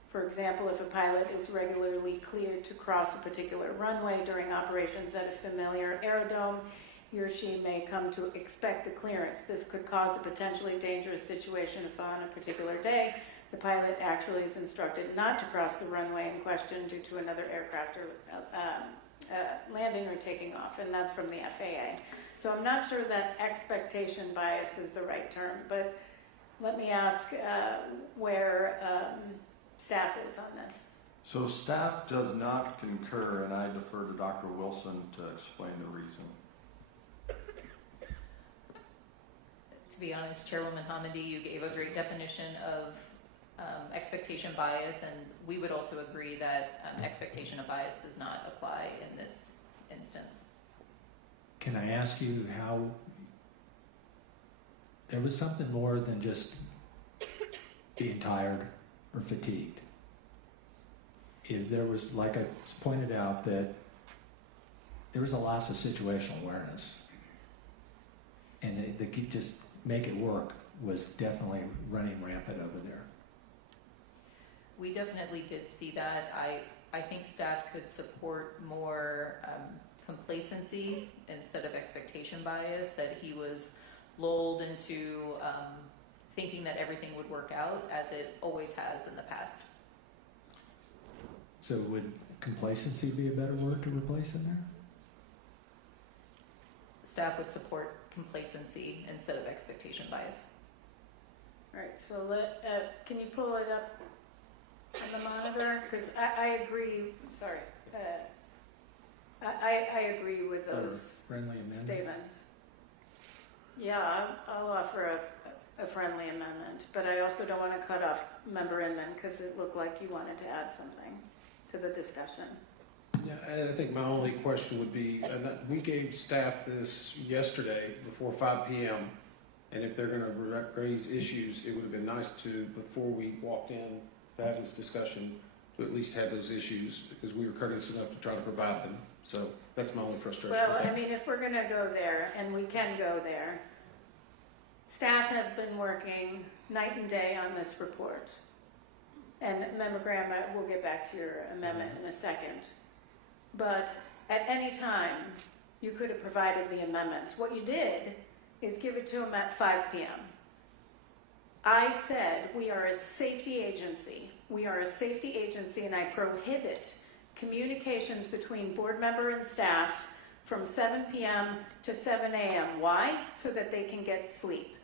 For example, if a pilot is regularly cleared to cross a particular runway during operations at a familiar aerodrome, he or she may come to expect the clearance. This could cause a potentially dangerous situation if on a particular day the pilot actually is instructed not to cross the runway in question due to another aircraft or landing or taking off, and that's from the FAA. So I'm not sure that expectation bias is the right term, but let me ask where staff is on this. So staff does not concur, and I defer to Dr. Wilson to explain the reason. To be honest, Chairwoman Hamidi, you gave a great definition of expectation bias, and we would also agree that expectation of bias does not apply in this instance. Can I ask you how there was something more than just being tired or fatigued? If there was, like I pointed out, that there was a loss of situational awareness, and they could just make it work was definitely running rampant over there. We definitely did see that. I think staff could support more complacency instead of expectation bias, that he was lulled into thinking that everything would work out as it always has in the past. So would complacency be a better word to replace in there? Staff would support complacency instead of expectation bias. All right, so can you pull it up on the monitor? Because I agree, sorry, I agree with those friendly amendment statements. Yeah, I'll offer a friendly amendment, but I also don't want to cut off Member Inman because it looked like you wanted to add something to the discussion. Yeah, I think my only question would be, we gave staff this yesterday before 5 p.m., and if they're going to raise issues, it would have been nice to, before we walked in to have this discussion, to at least have those issues, because we were courteous enough to try to provide them. So that's my only frustration. Well, I mean, if we're going to go there, and we can go there, staff has been working night and day on this report. And Member Graham, we'll get back to your amendment in a second. But at any time, you could have provided the amendments. What you did is give it to them at 5 p.m. I said we are a safety agency. We are a safety agency, and I prohibit communications between board member and staff from 7 p.m. to 7 a.m. Why? So that they can get sleep.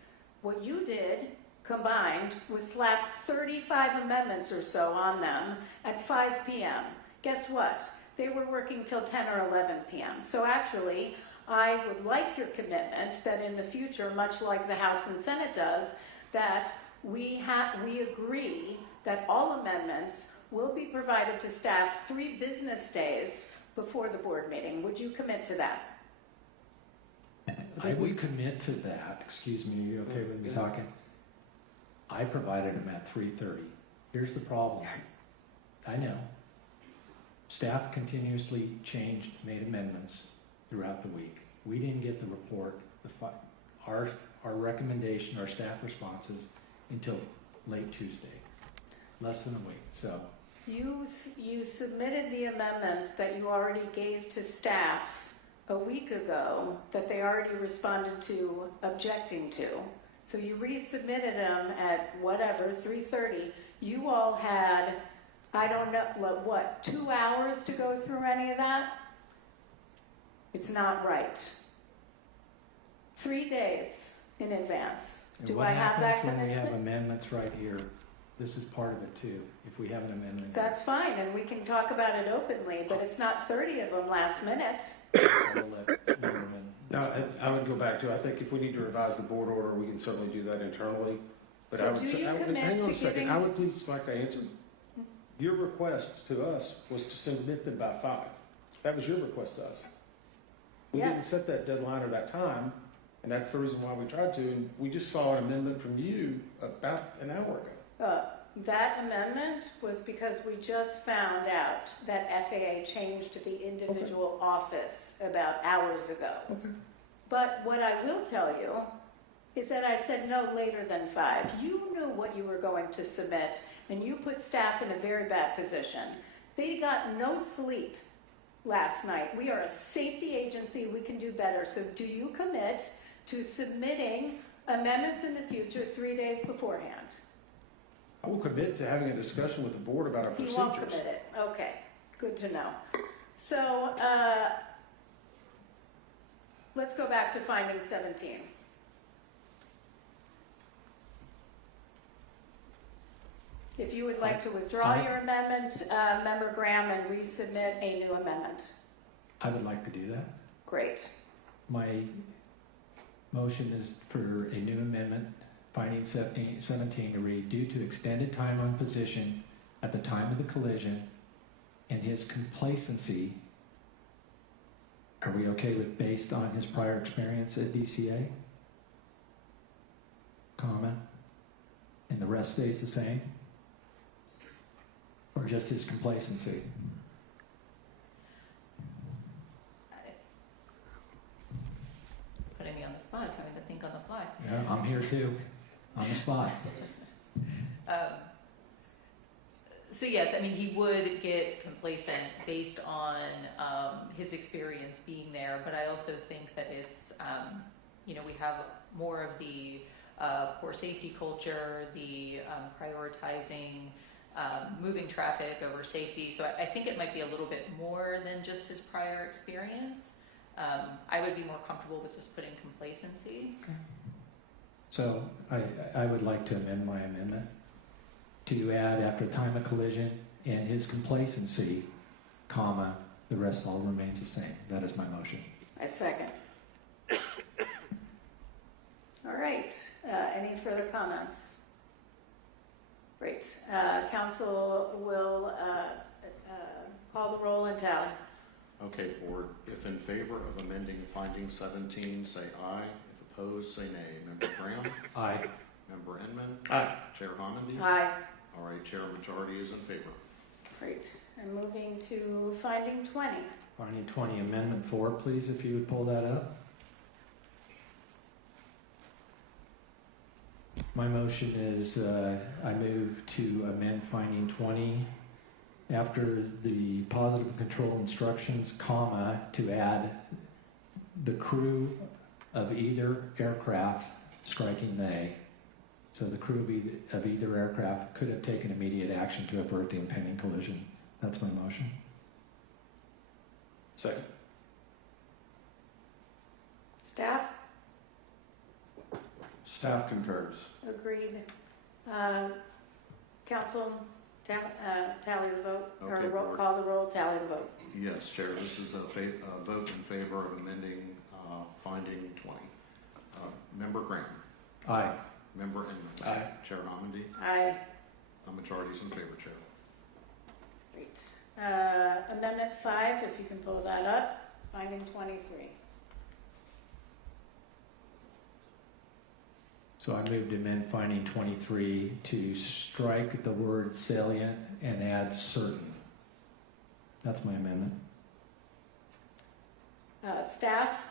What you did combined was slap 35 amendments or so on them at 5 p.m. Guess what? They were working till 10 or 11 p.m. So actually, I would like your commitment that in the future, much like the House and Senate does, that we agree that all amendments will be provided to staff 3 business days before the board meeting. Would you commit to that? I would commit to that. Excuse me, are you okay with me talking? I provided them at 3:30. Here's the problem. I know. staff continuously made amendments throughout the week. We didn't get the report, our recommendation, our staff responses, until late Tuesday, less than a week. So You submitted the amendments that you already gave to staff a week ago that they already responded to objecting to. So you resubmitted them at whatever, 3:30. You all had, I don't know, what, 2 hours to go through any of that? It's not right. 3 days in advance. and Do what I have that happens when we have commitment? amendments right here? This is part of it too, if we have an amendment. That's fine, and we can talk about it openly, but it's not 30 of them last minute. We'll let Norman. Now, I would go back to, I think if we need to revise the board order, we can certainly do that internally. But So I would do say, you commit hang on to a second, giving I would please like to answer. Your request to us was to submit them by 5. That was your request to us. We Yes. didn't set that deadline or that time, and that's the reason why we tried to, and we just saw an amendment from you about an hour ago. That amendment was because we just found out that FAA changed the individual office about hours ago. Okay. But what I will tell you is that I said no later than 5. You knew what you were going to submit, and you put staff in a very bad position. They got no sleep last night. We are a safety agency. We can do better. So do you commit to submitting amendments in the future 3 days beforehand? I will commit to having a discussion with the board about our You procedures. won't commit it. Okay, good to know. So let's go back to finding 17. If you would like to withdraw your amendment, Member Graham, and resubmit a new amendment. I would like to do that. Great. My motion is for a new amendment, finding 17 to read, due to extended time on position at the time of the collision and his complacency. Are we okay with based on his prior experience at DCA? Comma. And the rest stays the same? Or just his complacency? Putting me on the spot, having to think on the fly. Yeah, I'm here too, on the spot. So yes, I mean, he would get complacent based on his experience being there, but I also think that it's, we have more of the poor safety culture, the prioritizing moving traffic over safety. So I think it might be a little bit more than just his prior experience. I would be more comfortable with just putting complacency. Okay. So I would like to amend my amendment to add after time of collision and his complacency, comma, the rest all remains the same. That is my motion. I second. All right. Any further comments? Great. Council will call the roll and tally. Okay, board. If in favor of amending finding 17, say aye. If opposed, say nay. Member Graham? Aye. Member Inman? Aye. Chair Homendy? Aye. All right, chair majority is in favor. Great. And moving to finding 20. Finding 20, amendment 4, please, if you would pull that up. My motion is I move to amend finding 20 after the positive control instructions, comma, to add the crew of either aircraft striking they. So the crew of either aircraft could have taken immediate action to avert the impending collision. That's my motion. Second. Staff? Staff concurs. Agreed. Council, tally the vote, or Okay, board. call the roll, tally the vote. Yes, chair. This is a vote in favor of amending finding 20. Member Graham? Aye. Member Inman? Aye. Chair Homendy? Aye. The majority is in favor, chair. Great. Amendment 5, if you can pull that up, finding 23. So I moved to amend finding 23 to strike the word salient and add certain. That's my amendment. Staff?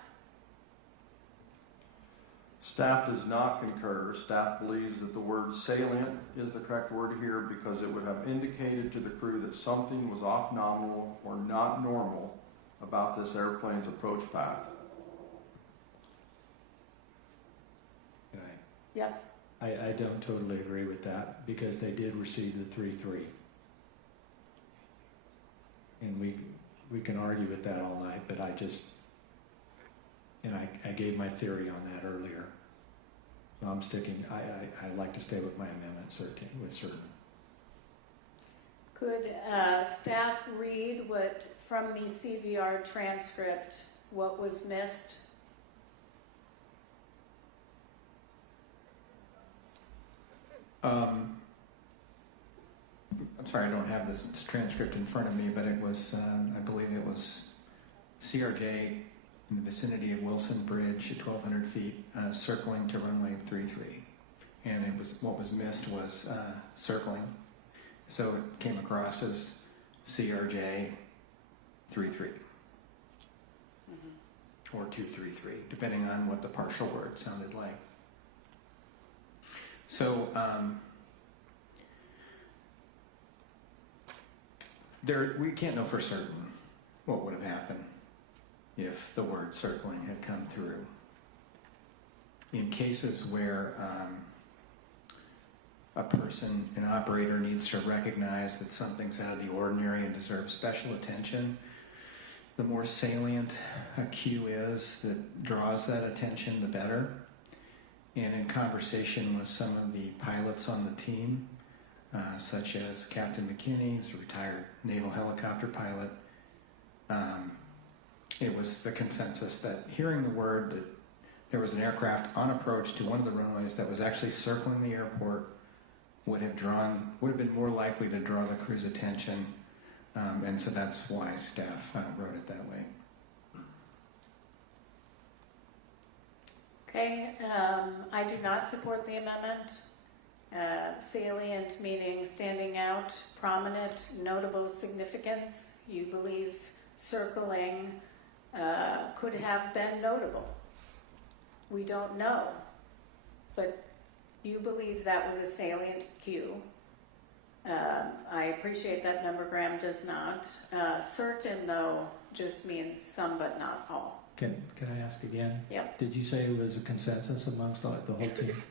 Staff does not concur. Staff believes that the word salient is the correct word here because it would have indicated to the crew that something was off nominal or not normal about this airplane's approach path. Yep. I don't totally agree with that because they did receive the 3-3. And we can argue with that all night, but I gave my theory on that earlier. So I'm sticking, I like to stay with my amendment certain. Could staff read what from the CVR transcript, what was missed? I'm sorry, I don't have this transcript in front of me, but it was, I believe it was CRJ in the vicinity of Wilson Bridge at 1,200 feet, circling to runway 33. And it was, what was missed was circling. So it came across as CRJ 33. Or 233, depending on what the partial word sounded like. So we can't know for certain what would have happened if the word circling had come through. In cases where a person, an operator, needs to recognize that something's out of the ordinary and deserves special attention, the more salient a cue is that draws that attention, the better. And in conversation with some of the pilots on the team, such as Captain McKinney, who's a retired naval helicopter pilot, it was the consensus that hearing the word that there was an aircraft on approach to one of the runways that was actually circling the airport would have been more likely to draw the crew's attention, and so that's why staff wrote it that way. Okay, I do not support the amendment. Salient meaning standing out, prominent, notable significance. You believe circling could have been notable. We don't know, but you believe that was a salient cue. I appreciate that member Graham does not. Certain, though, just means some but not all. Can I ask again? Yep. Did you say it was a consensus amongst the whole team?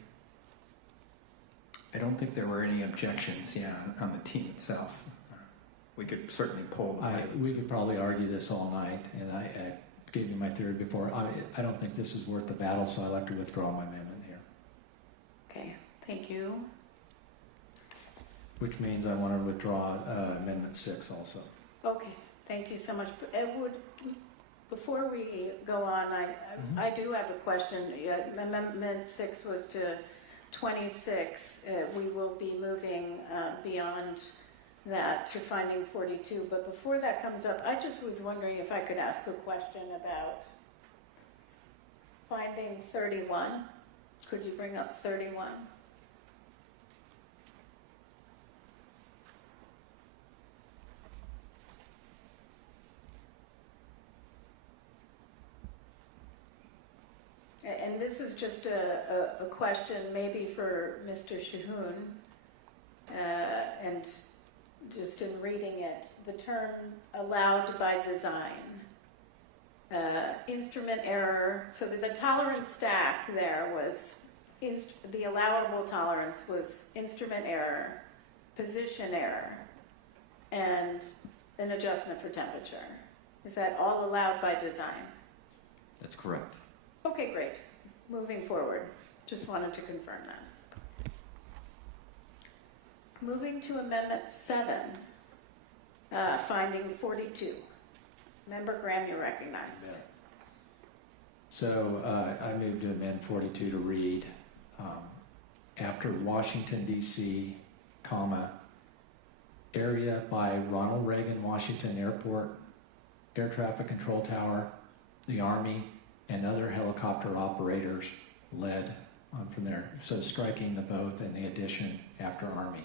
I don't think there were any objections, on the team itself. We could certainly poll the pilots. We could probably argue this all night, and I gave you my theory before. I don't think this is worth the battle, so I'd like to withdraw my amendment here. Okay, thank you. Which means I want to withdraw Amendment 6 also. Okay, thank you so much. Before we go on, I do have a question. Amendment 6 was to 26. We will be moving beyond that to finding 42. But before that comes up, I just was wondering if I could ask a question about finding 31. Could you bring up 31? And this is just a question maybe for Mr. Shahoon, and just in reading it, the term allowed by design, instrument error, so the tolerance stack there was, the allowable tolerance was instrument error, position error, and an adjustment for temperature. Is that all allowed by design? That's correct. Okay, great. Moving forward. Just wanted to confirm that. Moving to Amendment 7, finding 42. Member Graham, you're recognized. Yeah. So I move to amend 42 to read, after Washington, D.C., area by Ronald Reagan Washington Airport, Air Traffic Control Tower, the Army, and other helicopter operators led on from there. So striking the both and the addition after Army.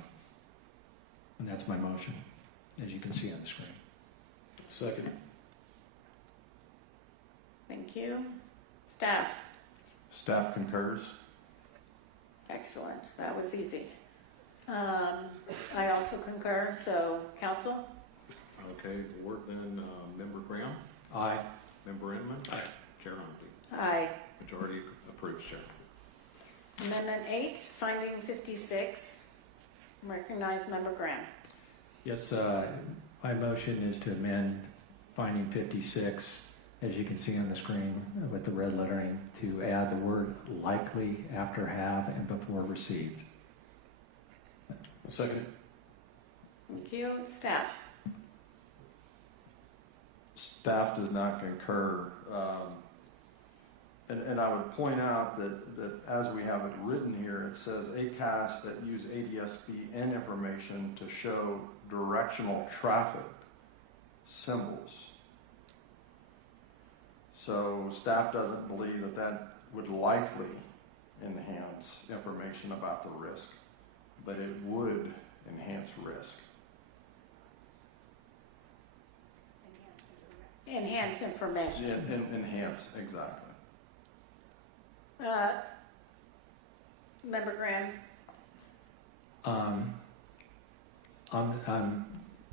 And that's my motion, as you can see on the screen. Second. Thank you. Staff? Staff concurs. Excellent. That was easy. I also concur. So, council? Okay, board then, Member Graham, Aye. Member Inman. Aye. Chair Humphries. Aye. Majority approves, Chair. Amendment 8, finding 56. Recognize Member Graham. Yes, my motion is to amend finding 56, as you can see on the screen with the red lettering, to add the word likely after have and before received. Second. Thank you. Staff? Staff does not concur. And I would point out that as we have it written here, it says ACAS that use ADSB information to show directional traffic symbols. So staff doesn't believe that that would likely enhance information about the risk, but it would enhance risk. Enhance information. Enhance, exactly. Member Graham?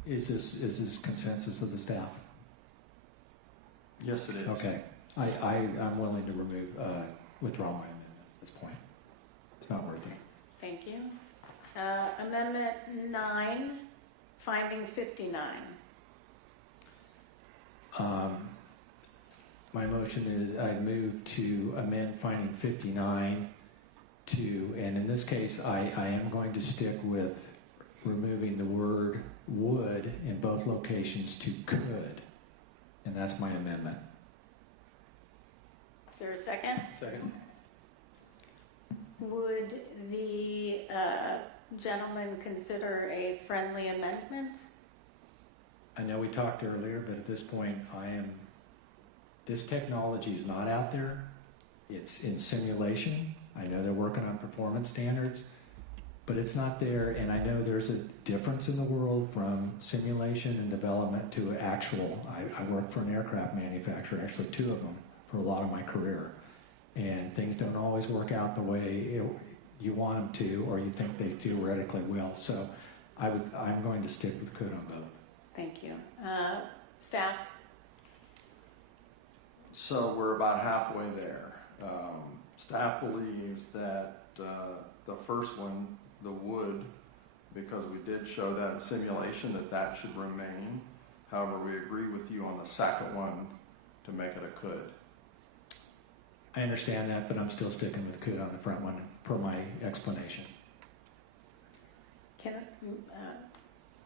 Is this consensus of the staff? Yes, it is. Okay. I'm willing to withdraw my amendment at this point. It's not worthy. Thank you. Amendment 9, finding 59. My motion is I move to amend finding 59 to, and in this case, I am going to stick with removing the word would in both locations to could. And that's my amendment. Is there a second? Second. Would the gentleman consider a friendly amendment? I know we talked earlier, but at this point, this technology is not out there. It's in simulation. I know they're working on performance standards, but it's not there. And I know there's a difference in the world from simulation and development to actual. I worked for an aircraft manufacturer, actually 2 of them, for a lot of my career. And things don't always work out the way you want them to, or you think they theoretically will. So I'm going to stick with could on both. Thank you. Staff? So we're about halfway there. Staff believes that the first one, the would, because we did show that in simulation, that should remain. However, we agree with you on the second one to make it a could. I understand that, but I'm still sticking with could on the front one per my explanation.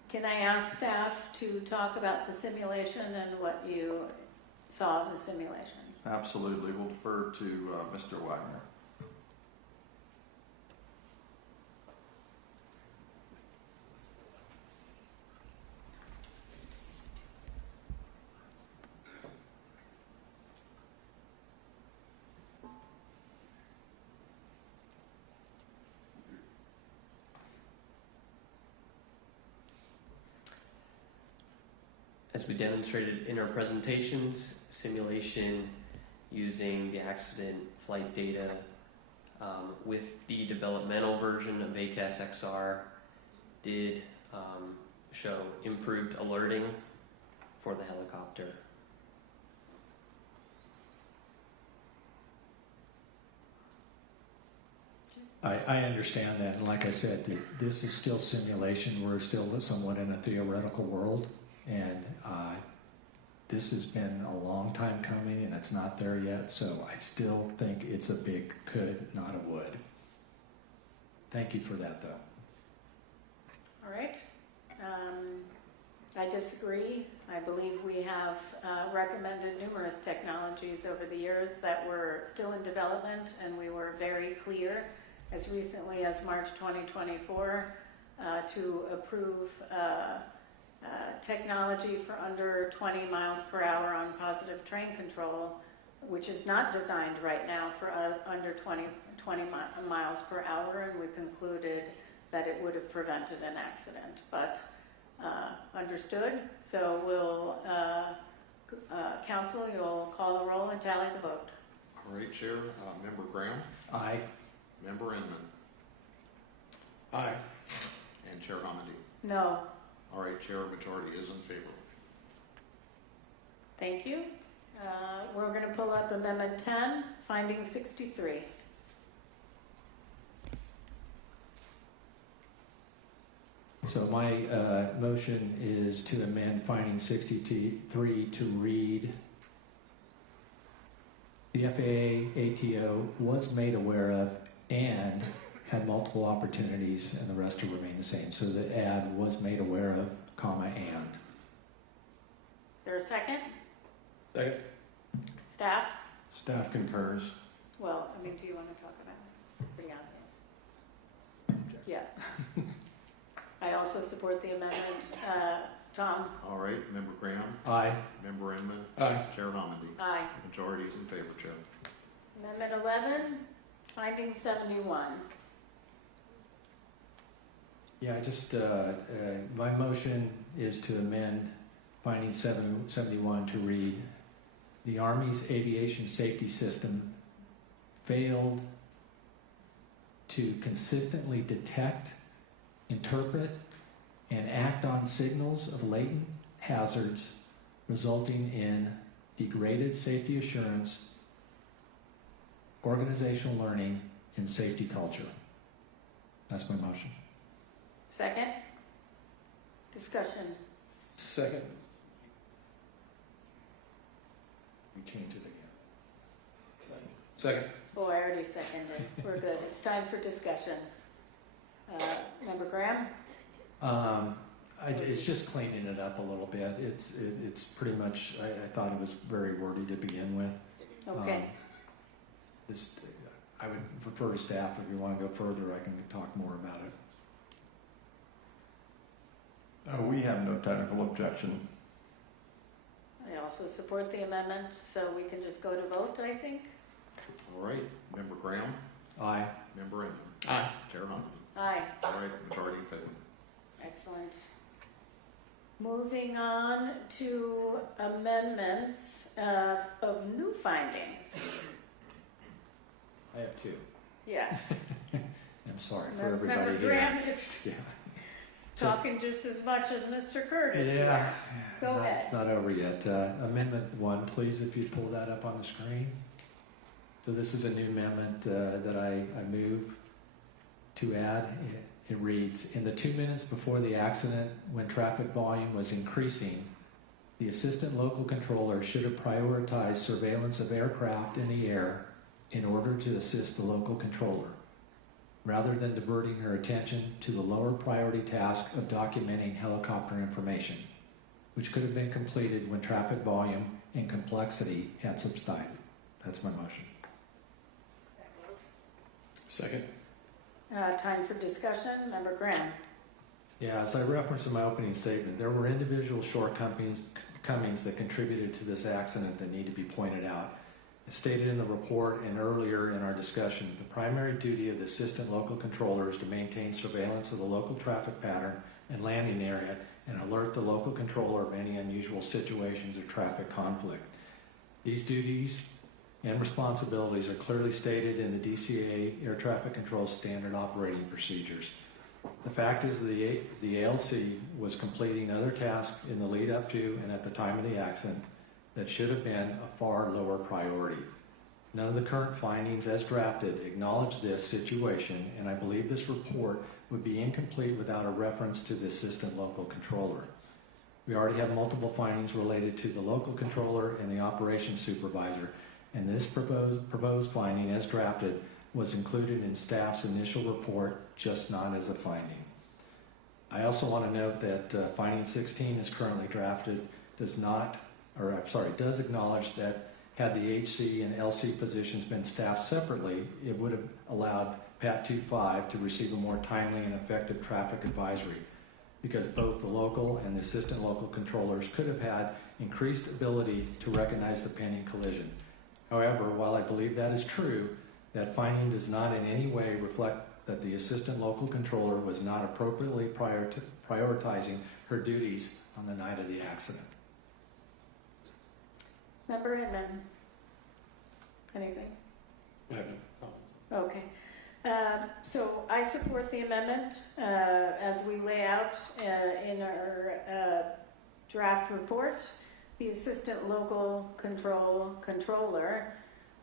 Can I ask staff to talk about the simulation and what you saw in the simulation? Absolutely. We'll defer to Mr. Wagner. As we demonstrated in our presentations, simulation using the accident flight data with the developmental version of ACAS XR did show improved alerting for the helicopter. I understand that, and like I said, this is still simulation. We're still somewhat in a theoretical world, and this has been a long time coming, and it's not there yet, so I still think it's a big could, not a would. Thank you for that, though. All right. I disagree. I believe we have recommended numerous technologies over the years that were still in development, and we were very clear as recently as March 2024 to approve technology for under 20 miles per hour on positive train control, which is not designed right now for under 20 miles per hour, and we concluded that it would have prevented an accident, but understood. So we'll council, you'll call the roll and tally the vote. All right, Chair. Member Graham? Aye. Member Inman? Aye. And Chair Hamady? No. All right, Chair, majority is in favor. Thank you. We're going to pull up Amendment 10, Finding 63. So my motion is to amend finding 63 to read: the FAA ATO was made aware of and had multiple opportunities, and the rest will remain the same. So the add was made aware of, comma, and. There a second? Second. Staff? Staff concurs. Well, I mean, do you want to talk about it? Pretty obvious. Yeah. I also support the amendment. Tom? All right, Member Graham? Aye. Member Inman? Aye. Chair Hamady? Aye. Majority is in favor, Chair. Amendment 11, Finding 71. Yeah, my motion is to amend finding 71 to read: the Army's aviation safety system failed to consistently detect, interpret, and act on signals of latent hazards, resulting in degraded safety assurance, organizational learning, and safety culture. That's my motion. Second? Discussion. Second. We change it again. Second. Oh, I already seconded. We're good. It's time for discussion. Member Graham? It's just cleaning it up a little bit. It's pretty much, I thought it was very wordy to begin with. Okay. I would refer to staff if you want to go further. I can talk more about it. We have no technical objection. I also support the amendment, so we can just go to vote, I think. All right, Member Graham? Aye. Member Inman? Aye. Chair Hamady? Aye. All right, majority in favor. Excellent. Moving on to amendments of new findings. I have two. Yes. I'm sorry for Member everybody here. Graham is Yeah. talking just as much as Mr. Curtis. Yeah. Go ahead. It's not over yet. Amendment 1, please, if you'd pull that up on the screen. So this is a new amendment that I move to add. It reads: in the 2 minutes before the accident, when traffic volume was increasing, the assistant local controller should have prioritized surveillance of aircraft in the air in order to assist the local controller, rather than diverting her attention to the lower priority task of documenting helicopter information, which could have been completed when traffic volume and complexity had subsided. That's my motion. Second. Time for discussion. Member Graham. Yeah, as I referenced in my opening statement, there were individual shortcomings that contributed to this accident that need to be pointed out. As stated in the report and earlier in our discussion, the primary duty of the assistant local controller is to maintain surveillance of the local traffic pattern and landing area and alert the local controller of any unusual situations or traffic conflict. These duties and responsibilities are clearly stated in the DCA Air Traffic Control Standard Operating Procedures. The fact is the ALC was completing other tasks in the lead up to and at the time of the accident that should have been a far lower priority. None of the current findings as drafted acknowledge this situation, and I believe this report would be incomplete without a reference to the assistant local controller. We already have multiple findings related to the local controller and the operations supervisor, and this proposed finding as drafted was included in staff's initial report, just not as a finding. I also want to note that finding 16 is currently drafted does acknowledge that had the HC and LC positions been staffed separately, it would have allowed PAT 25 to receive a more timely and effective traffic advisory, because both the local and the assistant local controllers could have had increased ability to recognize the pending collision. However, while I believe that is true, that finding does not in any way reflect that the assistant local controller was not appropriately prioritizing her duties on the night of the accident. Member Inman? Anything? I have no comments. Okay. So I support the amendment as we lay out in our draft report. The assistant local controller,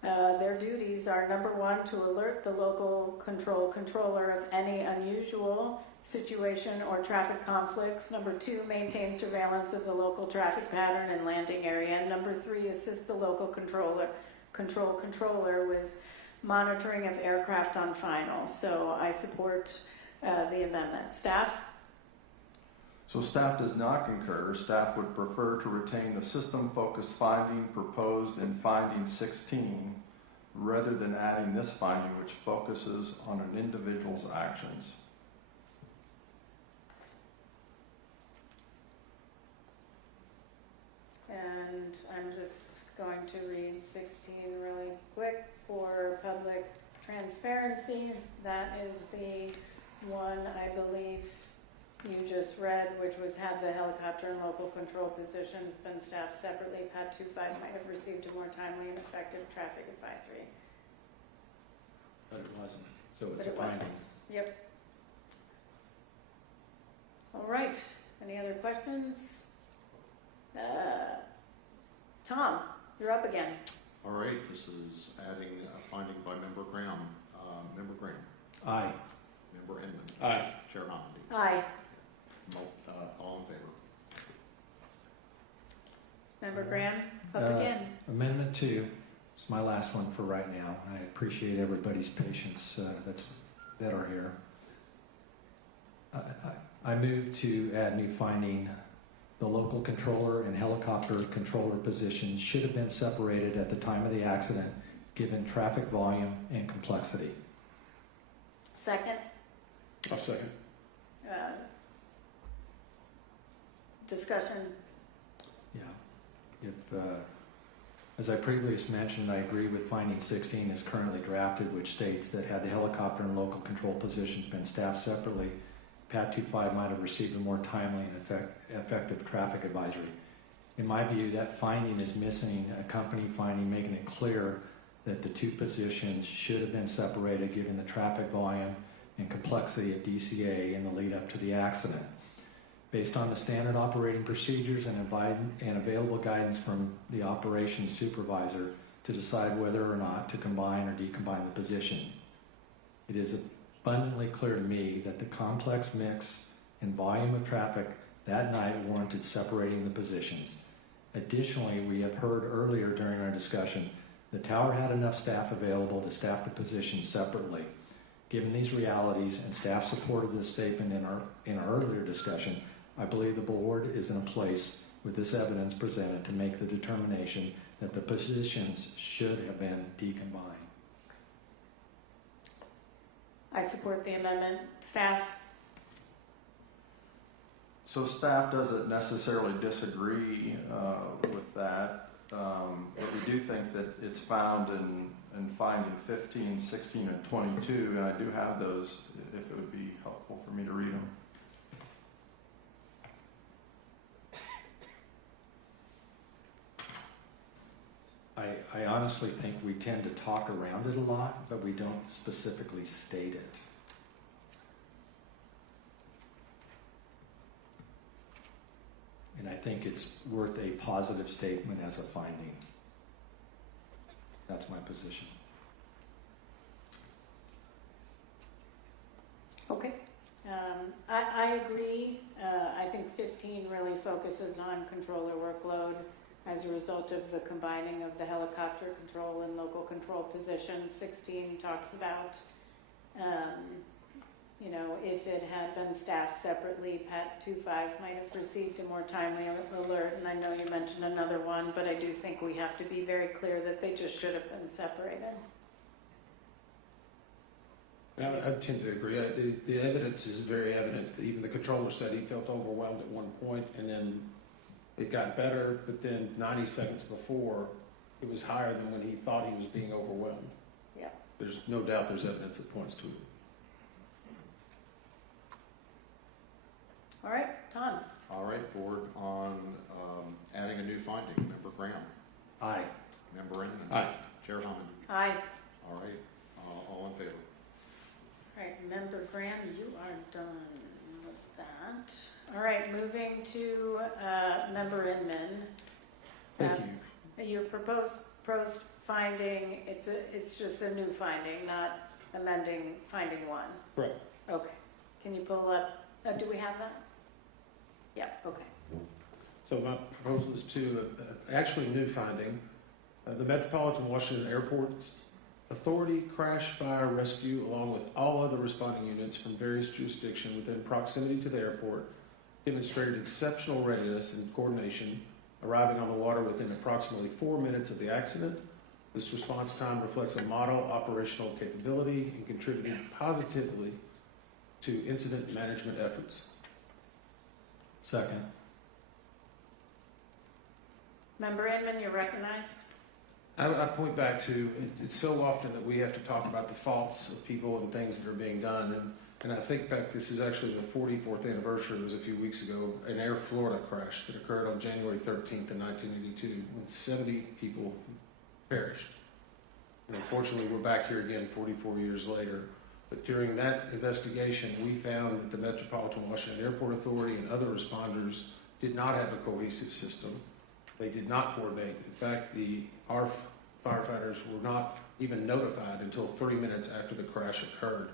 their duties are number one, to alert the local controller of any unusual situation or traffic conflicts. Number two, maintain surveillance of the local traffic pattern and landing area. And number three, assist the local controller with monitoring of aircraft on final. So I support the amendment. Staff? So staff does not concur. Staff would prefer to retain the system-focused finding proposed in finding 16 rather than adding this finding which focuses on an individual's actions. And I'm just going to read 16 really quick for public transparency. That is the one I believe you just read, which was had the helicopter and local control positions been staffed separately, PAT 25 might have received a more timely and effective traffic advisory. But it wasn't, so it's But a it wasn't. finding. Yep. All right. Any other questions? Tom, you're up again. All right, this is adding a finding by Member Graham. Member Graham. Aye. Member Inman. Aye. Chair Hamady. Aye. All in favor. Member Graham, up again. Amendment 2 is my last one for right now. I appreciate everybody's patience that are here. I move to add new finding. The local controller and helicopter controller positions should have been separated at the time of the accident, given traffic volume and complexity. Second. I'll second. Discussion. Yeah. As I previously mentioned, I agree with finding 16 as currently drafted, which states that had the helicopter and local control positions been staffed separately, PAT 25 might have received a more timely and effective traffic advisory. In my view, that finding is missing a company finding making it clear that the two positions should have been separated given the traffic volume and complexity at DCA in the lead up to the accident. Based on the standard operating procedures and available guidance from the operations supervisor to decide whether or not to combine or decombine the position. It is abundantly clear to me that the complex mix and volume of traffic that night warranted separating the positions. Additionally, we have heard earlier during our discussion, the tower had enough staff available to staff the positions separately. Given these realities and staff support of this statement in our earlier discussion, I believe the board is in a place with this evidence presented to make the determination that the positions should have been decombined. I support the amendment. Staff? So staff doesn't necessarily disagree with that, but we do think that it's found in finding 15, 16, and 22, and I do have those if it would be helpful for me to read them. I honestly think we tend to talk around it a lot, but we don't specifically state it. And I think it's worth a positive statement as a finding. That's my position. Okay. I agree. I think 15 really focuses on controller workload as a result of the combining of the helicopter control and local control positions. 16 talks about, if it had been staffed separately, PAT 25 might have received a more timely alert. And I know you mentioned another one, but I do think we have to be very clear that they just should have been separated. I tend to agree. The evidence is very evident. Even the controller said he felt overwhelmed at one point, and then it got better, but then 90 seconds before, it was higher than when he thought he was being overwhelmed. Yeah. There's no doubt there's evidence that points to it. All right, Tom. All right, board, on adding a new finding. Member Graham. Aye. Member Inman. Aye. Chair Hammond. Aye. All right, all in favor. All right, Member Graham, you are done with that. All right, moving to Member Inman. Thank you. Your proposed finding, it's just a new finding, not amending finding one. Correct. Okay. Can you pull up, do we have that? Yeah, okay. So my proposal is to, actually new finding, the Metropolitan Washington Airport Authority Crash Fire Rescue, along with all other responding units from various jurisdictions within proximity to the airport, demonstrated exceptional readiness and coordination, arriving on the water within approximately 4 minutes of the accident. This response time reflects a model operational capability and contributed positively to incident management efforts. Second. Member Inman, you're recognized. I point back to, it's so often that we have to talk about the faults of people and things that are being done. And I think back, this is actually the 44th anniversary, it was a few weeks ago, an Air Florida crash that occurred on January 13th in 1982, when 70 people perished. And unfortunately, we're back here again 44 years later. But during that investigation, we found that the Metropolitan Washington Airport Authority and other responders did not have a cohesive system. They did not coordinate. In fact, our firefighters were not even notified until 3 minutes after the crash occurred.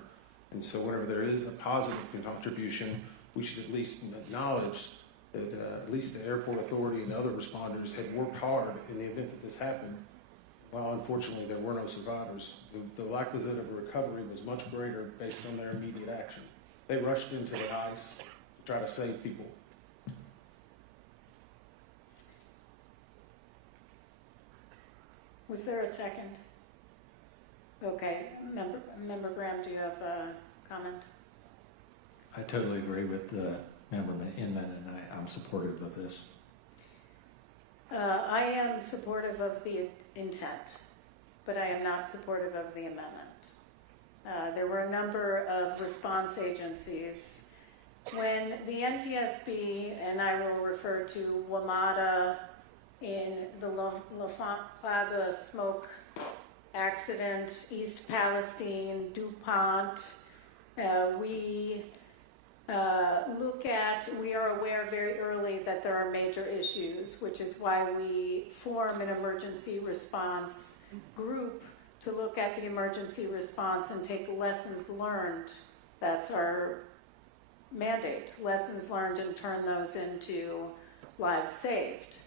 And so whenever there is a positive contribution, we should at least acknowledge that at least the airport authority and other responders had worked hard in the event that this happened. Well, unfortunately, there were no survivors. The likelihood of a recovery was much greater based on their immediate action. They rushed into the ice to try to save people. Was there a second? Okay, Member Graham, do you have a comment? I totally agree with Member Inman, and I'm supportive of this. I am supportive of the intent, but I am not supportive of the amendment. There were a number of response agencies. When the NTSB, and I will refer to WMATA in the L'Enfant Plaza smoke accident, East Palestine, DuPont, we are aware very early that there are major issues, which is why we form an emergency response group to look at the emergency response and take lessons learned. That's our mandate, lessons learned, and turn those into lives saved.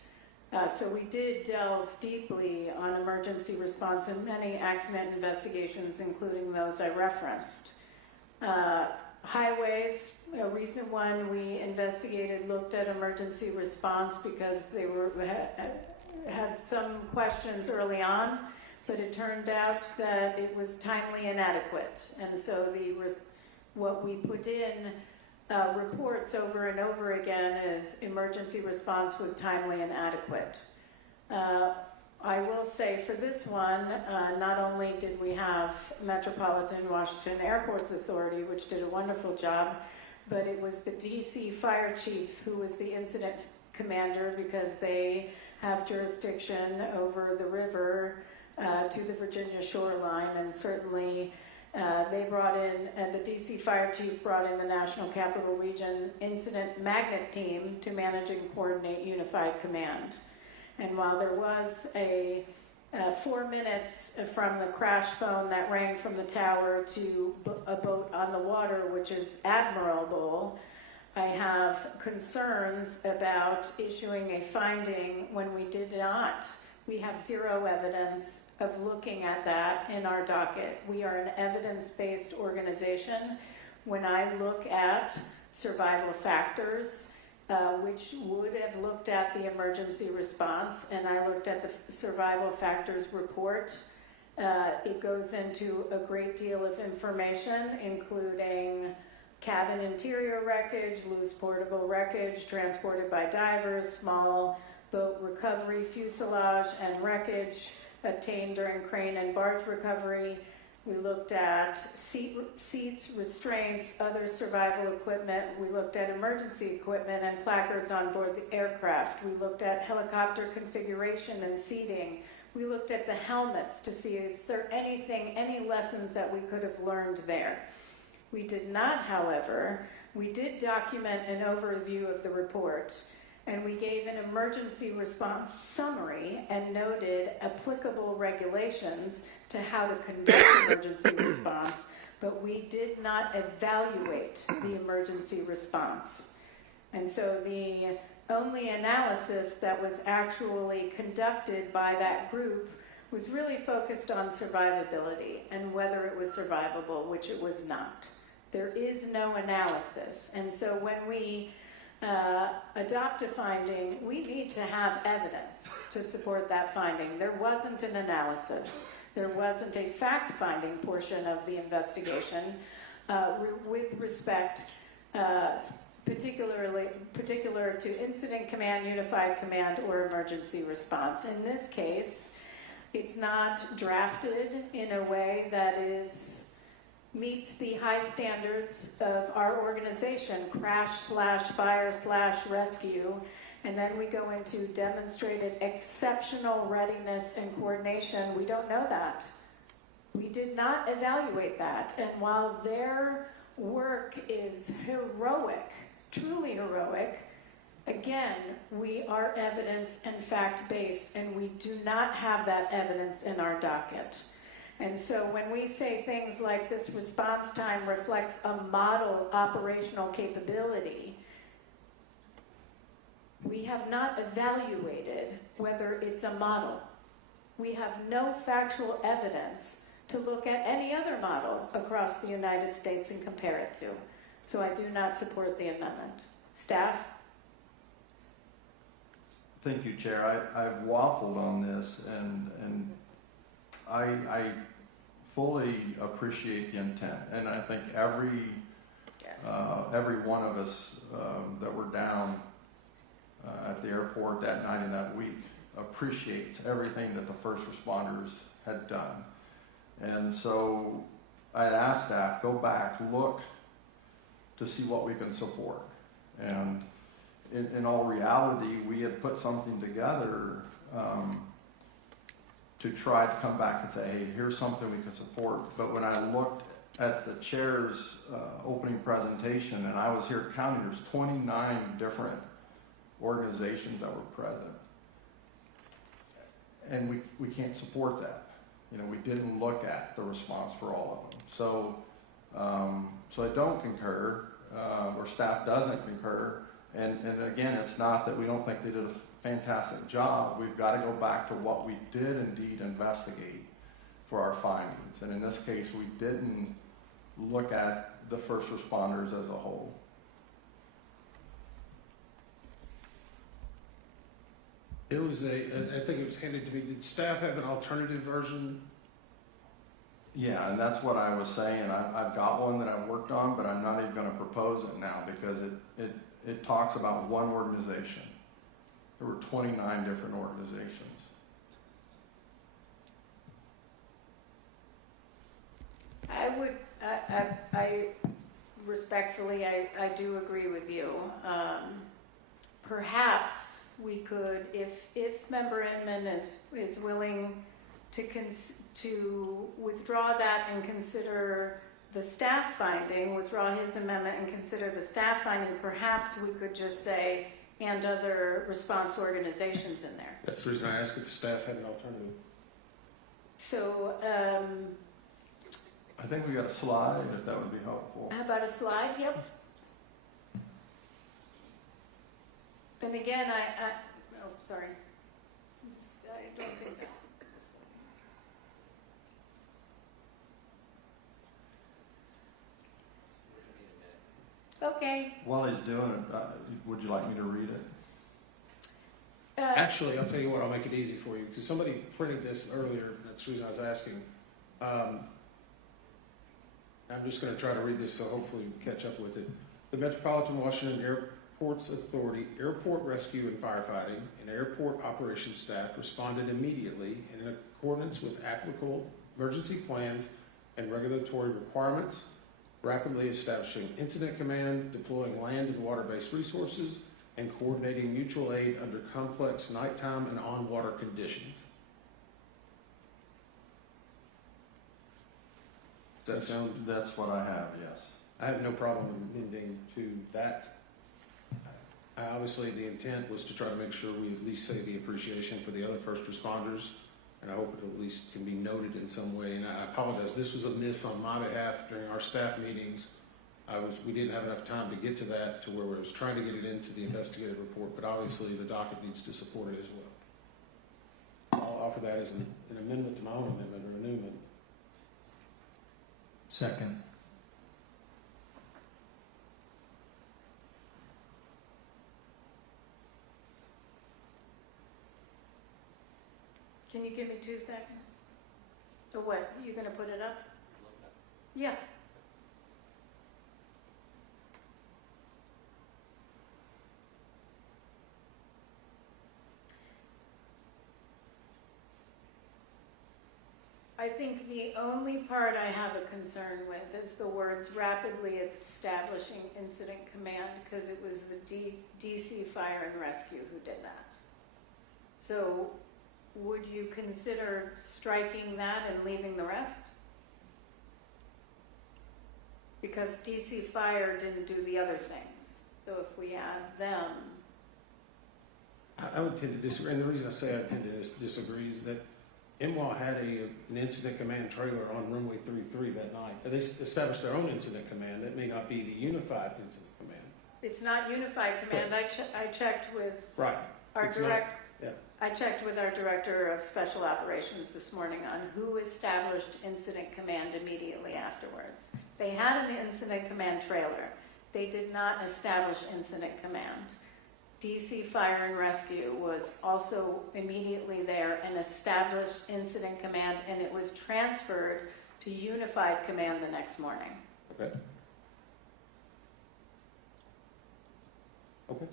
So we did delve deeply on emergency response in many accident investigations, including those I referenced. Highways, a recent one we investigated looked at emergency response because they had some questions early on, but it turned out that it was timely inadequate. And so what we put in reports over and over again is emergency response was timely and adequate. I will say for this one, not only did we have Metropolitan Washington Airports Authority, which did a wonderful job, but it was the DC fire chief who was the incident commander because they have jurisdiction over the river to the Virginia shoreline, and certainly they brought in, and the DC fire chief brought in the National Capital Region Incident Magnet Team to manage and coordinate unified command. And while there was a 4 minutes from the crash phone that rang from the tower to a boat on the water, which is admirable, I have concerns about issuing a finding when we did not. We have zero evidence of looking at that in our docket. We are an evidence-based organization. When I look at survival factors, which would have looked at the emergency response, and I looked at the survival factors report, it goes into a great deal of information, including cabin interior wreckage, loose portable wreckage transported by divers, small boat recovery, fuselage and wreckage obtained during crane and barge recovery, We looked at seats, restraints, other survival equipment. We looked at emergency equipment and placards on board the aircraft. We looked at helicopter configuration and seating. We looked at the helmets to see is there any lessons that we could have learned there. We did not, however, we did document an overview of the report, and we gave an emergency response summary and noted applicable regulations to how to conduct emergency response, but we did not evaluate the emergency response. And so the only analysis that was actually conducted by that group was really focused on survivability and whether it was survivable, which it was not. There is no analysis. And so when we adopt a finding, we need to have evidence to support that finding. There wasn't an analysis. There wasn't a fact-finding portion of the investigation with respect particular to incident command, unified command, or emergency response. In this case, it's not drafted in a way that meets the high standards of our organization, crash/fire/rescue, and then we go into demonstrated exceptional readiness and coordination. We don't know that. We did not evaluate that, and while their work is heroic, truly heroic, again, we are evidence and fact-based, and we do not have that evidence in our docket. And so when we say things like this response time reflects a model operational capability, we have not evaluated whether it's a model. We have no factual evidence to look at any other model across the United States and compare it to. So I do not support the amendment. Staff? Thank you, Chair. I've waffled on this, and I fully appreciate the intent, and I think every one of us that were down at the airport that night and that week appreciates everything that the first responders had done. And so I had asked staff, go back, look to see what we can support. And in all reality, we had put something together to try to come back and say, hey, here's something we can support. But when I looked at the chair's opening presentation, and I was here counting, there's 29 different organizations that were present. And we can't support that. You know, we didn't look at the response for all of them. So I don't concur, or staff doesn't concur. And again, it's not that we don't think they did a fantastic job. We've got to go back to what we did indeed investigate for our findings. And in this case, we didn't look at the first responders as a whole. I think it was handed to me. Did staff have an alternative version? Yeah, and that's what I was saying. I've got one that I've worked on, but I'm not even going to propose it now because it talks about one organization. There were 29 different organizations. I respectfully, I do agree with you. Perhaps we could, if Member Inman is willing to withdraw that and consider the staff finding, withdraw his amendment and consider the staff finding, perhaps we could just say, and other response organizations in there. That's the reason I asked if the staff had an alternative. So, I think we got a slide, if that would be helpful. how about a slide? Yep. And again, oh, sorry. I don't think that's this one. Okay. While he's doing it, would you like me to read it? Actually, I'll tell you what, I'll make it easy for you, because somebody printed this earlier. That's the reason I was asking. I'm just going to try to read this, so hopefully we catch up with it. The Metropolitan Washington Airports Authority, Airport Rescue and Firefighting, and Airport Operations staff responded immediately in accordance with applicable emergency plans and regulatory requirements, rapidly establishing incident command, deploying land and water-based resources, and coordinating mutual aid under complex nighttime and on-water conditions. Does that sound? That's what I have, yes. I have no problem amending to that. Obviously, the intent was to try to make sure we at least say the appreciation for the other first responders, and I hope it at least can be noted in some way. And I apologize, this was a miss on my behalf during our staff meetings. We didn't have enough time to get to that, to where I was trying to get it into the investigative report, but obviously the docket needs to support it as well. I'll offer that as an amendment to my own amendment, or a new amendment. Second. Can you give me 2 seconds? Or what, you gonna put it up? Yeah. I think the only part I have a concern with is the words rapidly establishing incident command, because it was the DC Fire and Rescue who did that. So would you consider striking that and leaving the rest? Because DC Fire didn't do the other things. So if we add them. I would tend to disagree, and the reason I say I tend to disagree is that MWA had an incident command trailer on runway 33 that night. They established their own incident command. That may not be the unified incident command. It's not unified command. I checked with our I checked with our director of special operations this morning on who established incident command immediately afterwards. They had an incident command trailer. They did not establish incident command. DC Fire and Rescue was also immediately there and established incident command, and it was transferred to unified command the next morning. Okay. Okay.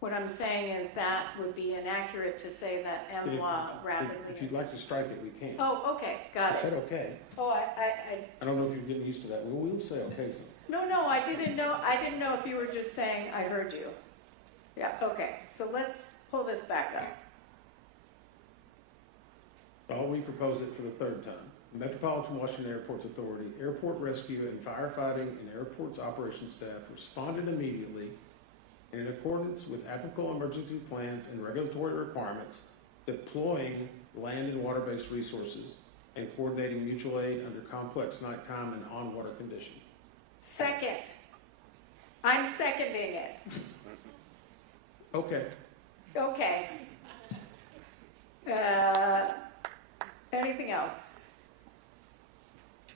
What I'm saying is that would be inaccurate to say that MWA rapidly. If you'd like to strike it, we can. Oh, okay, got it. I said okay. Oh, I don't know if you're getting used to that. We'll say okay. So. No, I didn't know if you were just saying I heard you. Yeah, okay. So let's pull this back up. I'll repropose it for the third time. The Metropolitan Washington Airports Authority, airport rescue and firefighting and airports operations staff responded immediately in accordance with applicable emergency plans and regulatory requirements, deploying land and water-based resources and coordinating mutual aid under complex nighttime and on-water conditions. Second. I'm seconding it. Okay. Okay. Anything else?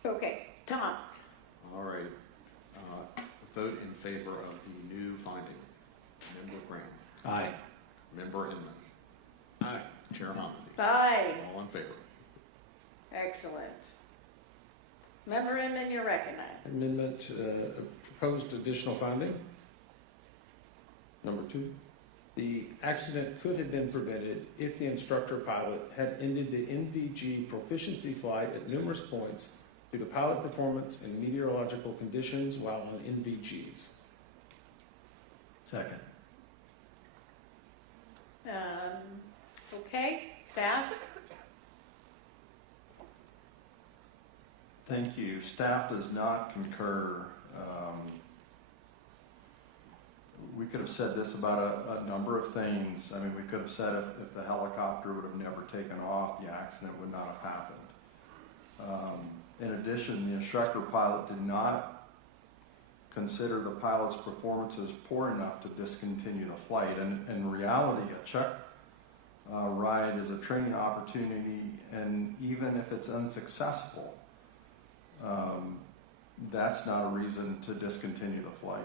Okay, Tom. All right. Vote in favor of the new finding. Member Graham. Aye. Member Inman. Aye. Chair Hominy. Aye. All in favor. Excellent. Member Inman, you're recognized. Amendment, proposed additional finding. Number 2. The accident could have been prevented if the instructor pilot had ended the NVG proficiency flight at numerous points due to pilot performance and meteorological conditions while on NVGs. Second. Okay, staff? Thank you. Staff does not concur. We could have said this about a number of things. I mean, we could have said if the helicopter would have never taken off, the accident would not have happened. In addition, the instructor pilot did not consider the pilot's performances poor enough to discontinue the flight. And in reality, a check ride is a training opportunity, and even if it's unsuccessful, that's not a reason to discontinue the flight.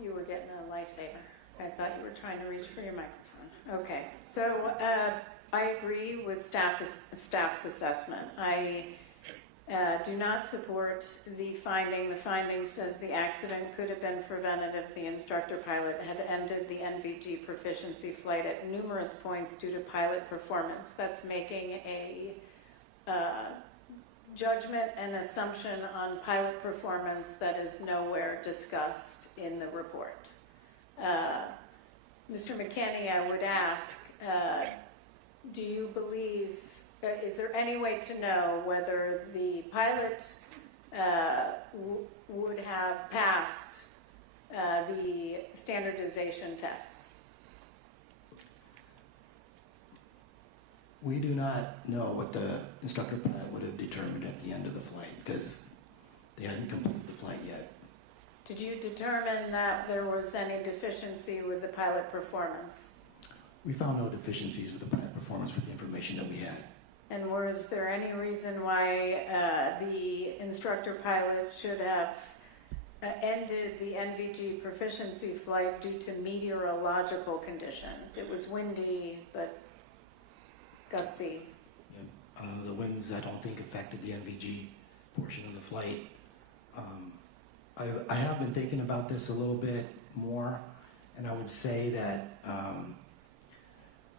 You were getting a lifesaver. I thought you were trying to reach for your microphone. Okay, so I agree with staff's assessment. Do not support the finding. The finding says the accident could have been prevented if the instructor pilot had ended the NVG proficiency flight at numerous points due to pilot performance. That's making a judgment and assumption on pilot performance that is nowhere discussed in the report. Mr. McKinney, I would ask, do you believe, is there any way to know whether the pilot would have passed the standardization test? We do not know what the instructor pilot would have determined at the end of the flight because they hadn't completed the flight yet. Did you determine that there was any deficiency with the pilot performance? We found no deficiencies with the pilot performance with the information that we had. And was there any reason why the instructor pilot should have ended the NVG proficiency flight due to meteorological conditions? It was windy, but gusty. The winds, I don't think, affected the NVG portion of the flight. I have been thinking about this a little bit more, and I would say that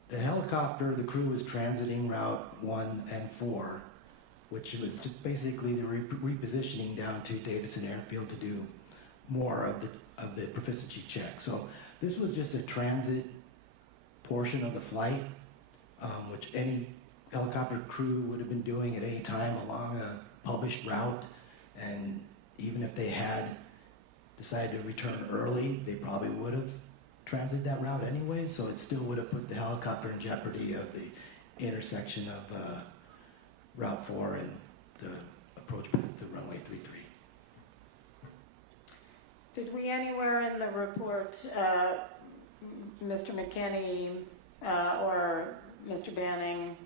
the helicopter, the crew was transiting Route 1 and 4, which was just basically the repositioning down to Davidson Airfield to do more of the proficiency check. So this was just a transit portion of the flight, which any helicopter crew would have been doing at any time along a published route. And even if they had decided to return early, they probably would have transited that route anyway. So it still would have put the helicopter in jeopardy of the intersection of Route 4 and the approach path to runway 33. Did we anywhere in the report, Mr. McKinney or Mr. Banning,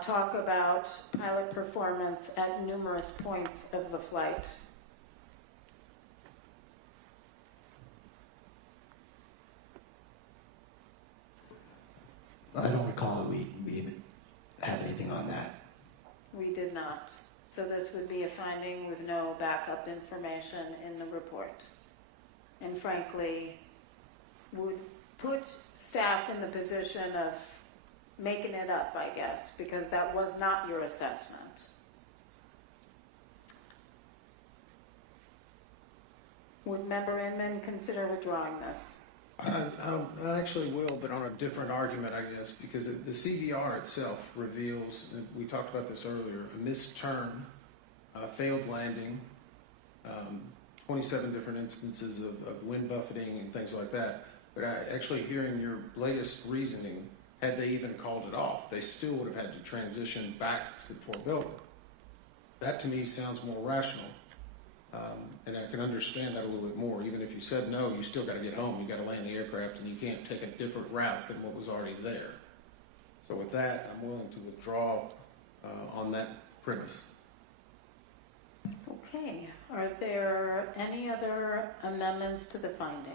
talk about pilot performance at numerous points of the flight? I don't recall that we even had anything on that. We did not. So this would be a finding with no backup information in the report. And frankly, would put staff in the position of making it up, I guess, because that was not your assessment. Would Member Inman consider withdrawing this? I actually will, but on a different argument, I guess, because the CVR itself reveals, and we talked about this earlier, a missed turn, failed landing, 27 different instances of wind buffeting and things like that. But actually hearing your latest reasoning, had they even called it off, they still would have had to transition back to Fort Belvoir. That to me sounds more rational. And I can understand that a little bit more. Even if you said no, you still got to get home. You got to land the aircraft, and you can't take a different route than what was already there. So with that, I'm willing to withdraw on that premise. Okay. Are there any other amendments to the findings?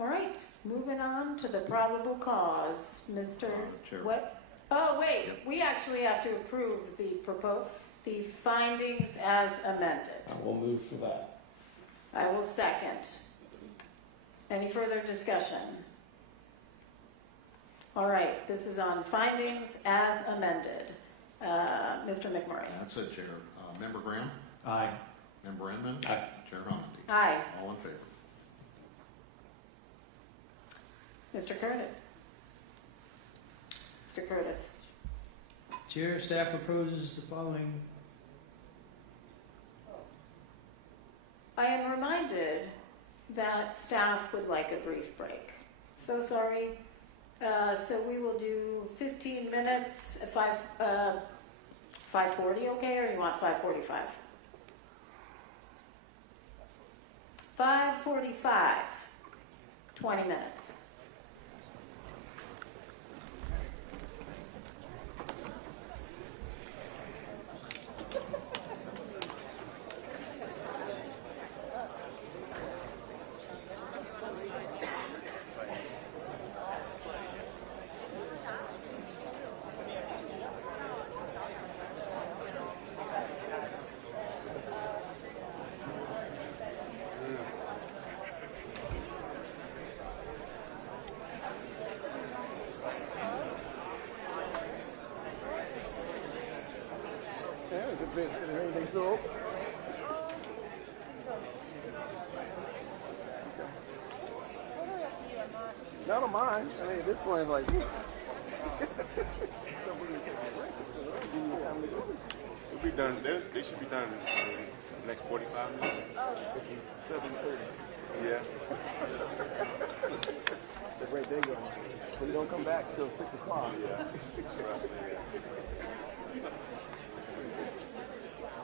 All right. Moving on to the probable cause. Mr. Chair. What? Oh, wait, we actually have to approve the findings as amended. I will move for that. I will second. Any further discussion? All right, this is on findings as amended. Mr. McMurray. That's it, Chair. Member Graham? Aye. Member Inman? Aye. Chair Homendy? Aye. All in favor? Mr. Curtis. Mr. Curtis. Chair, staff proposes the following. I am reminded that staff would like a brief break. So sorry. So we will do 15 minutes, 5:40, okay, or you want 5:45? 5:45, 20 minutes. everything still open? No, I don't mind. I mean, at this point, it's like, it'll be done. They should be done in the next 45 minutes. 7:30. Yeah. That's right there, you so you don't come back till 6 o'clock. Yeah.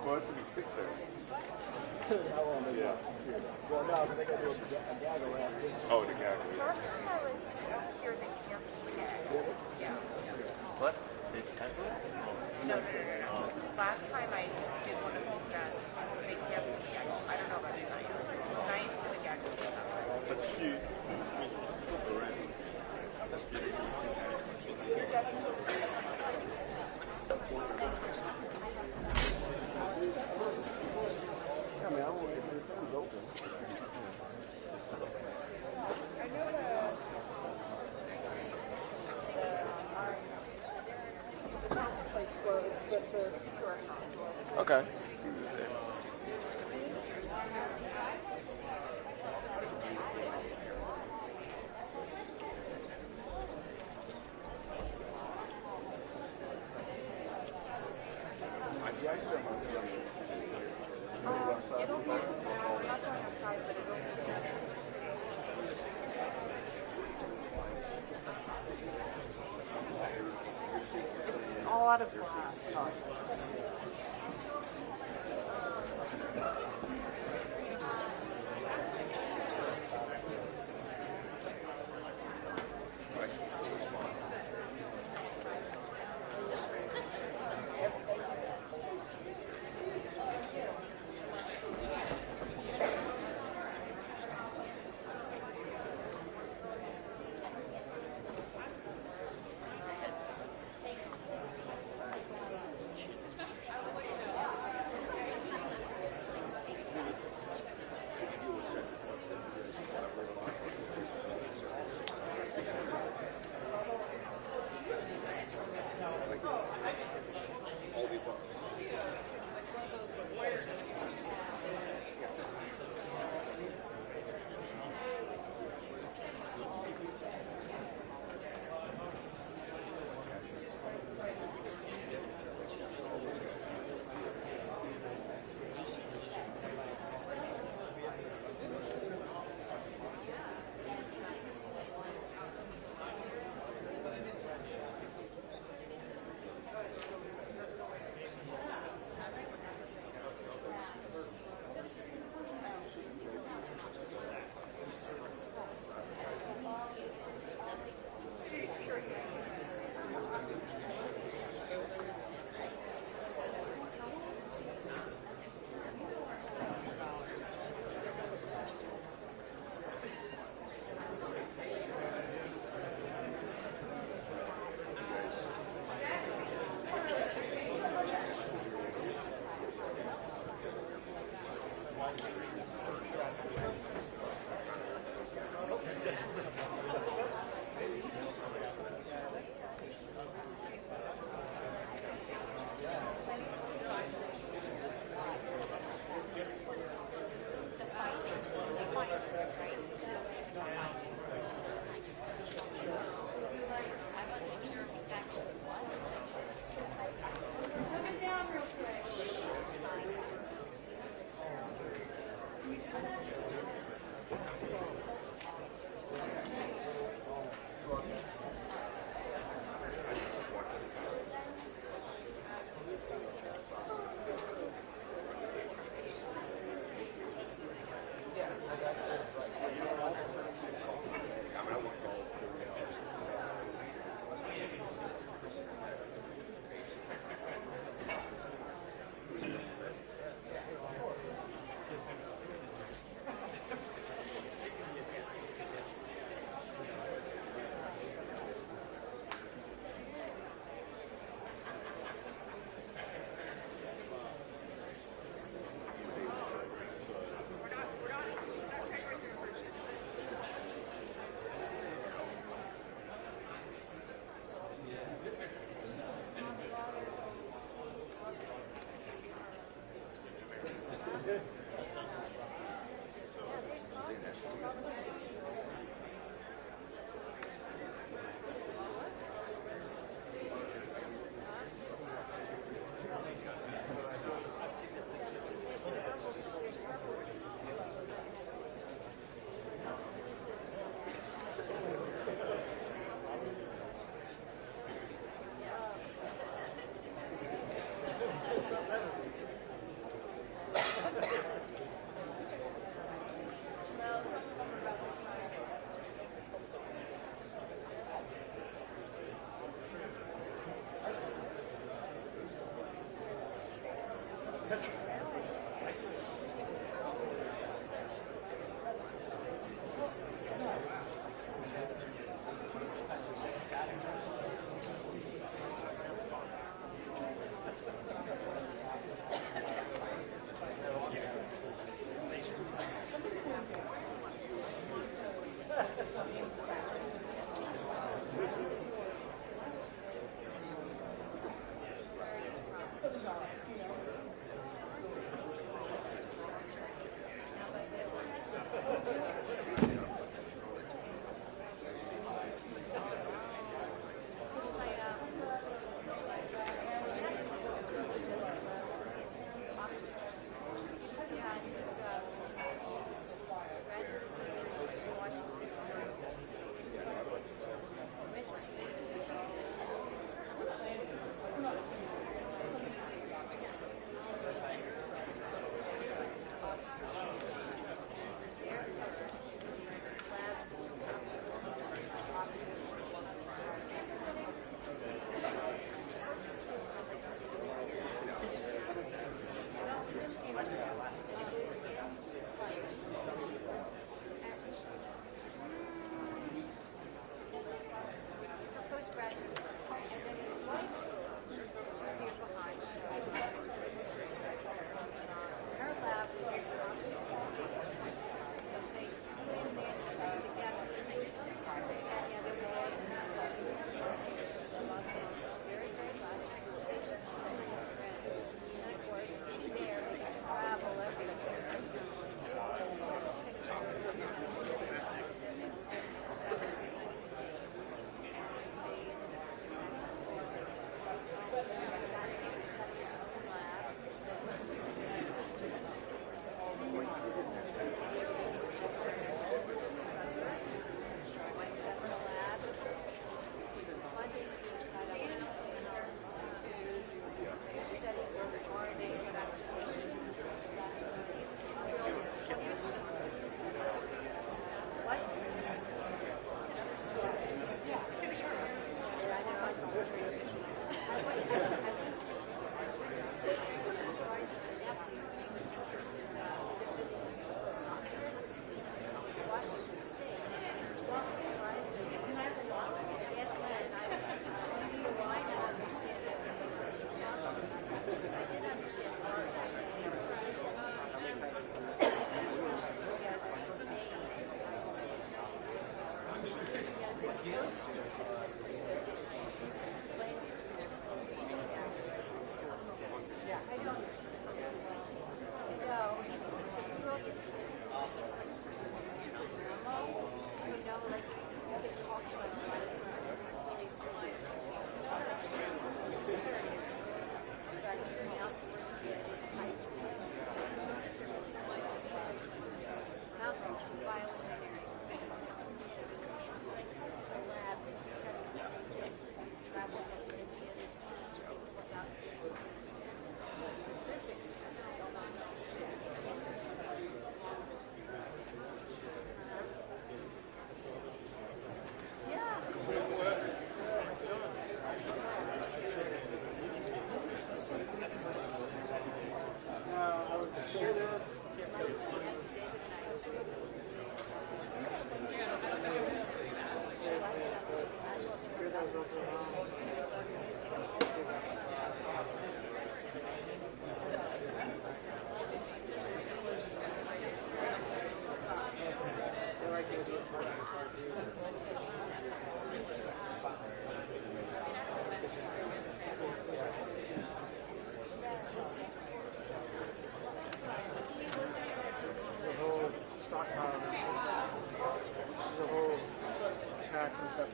Well, it could be 6:30. How long? Yeah. Well, no, they got to do a gag around. Oh, the gag. Last time I was here, they canceled the gag. Yeah. What? They cancel it? No. Last time I did one of these events, they canceled the gag. I don't know about tonight. Tonight, the gag was still up. But she, okay. It's all out of glass.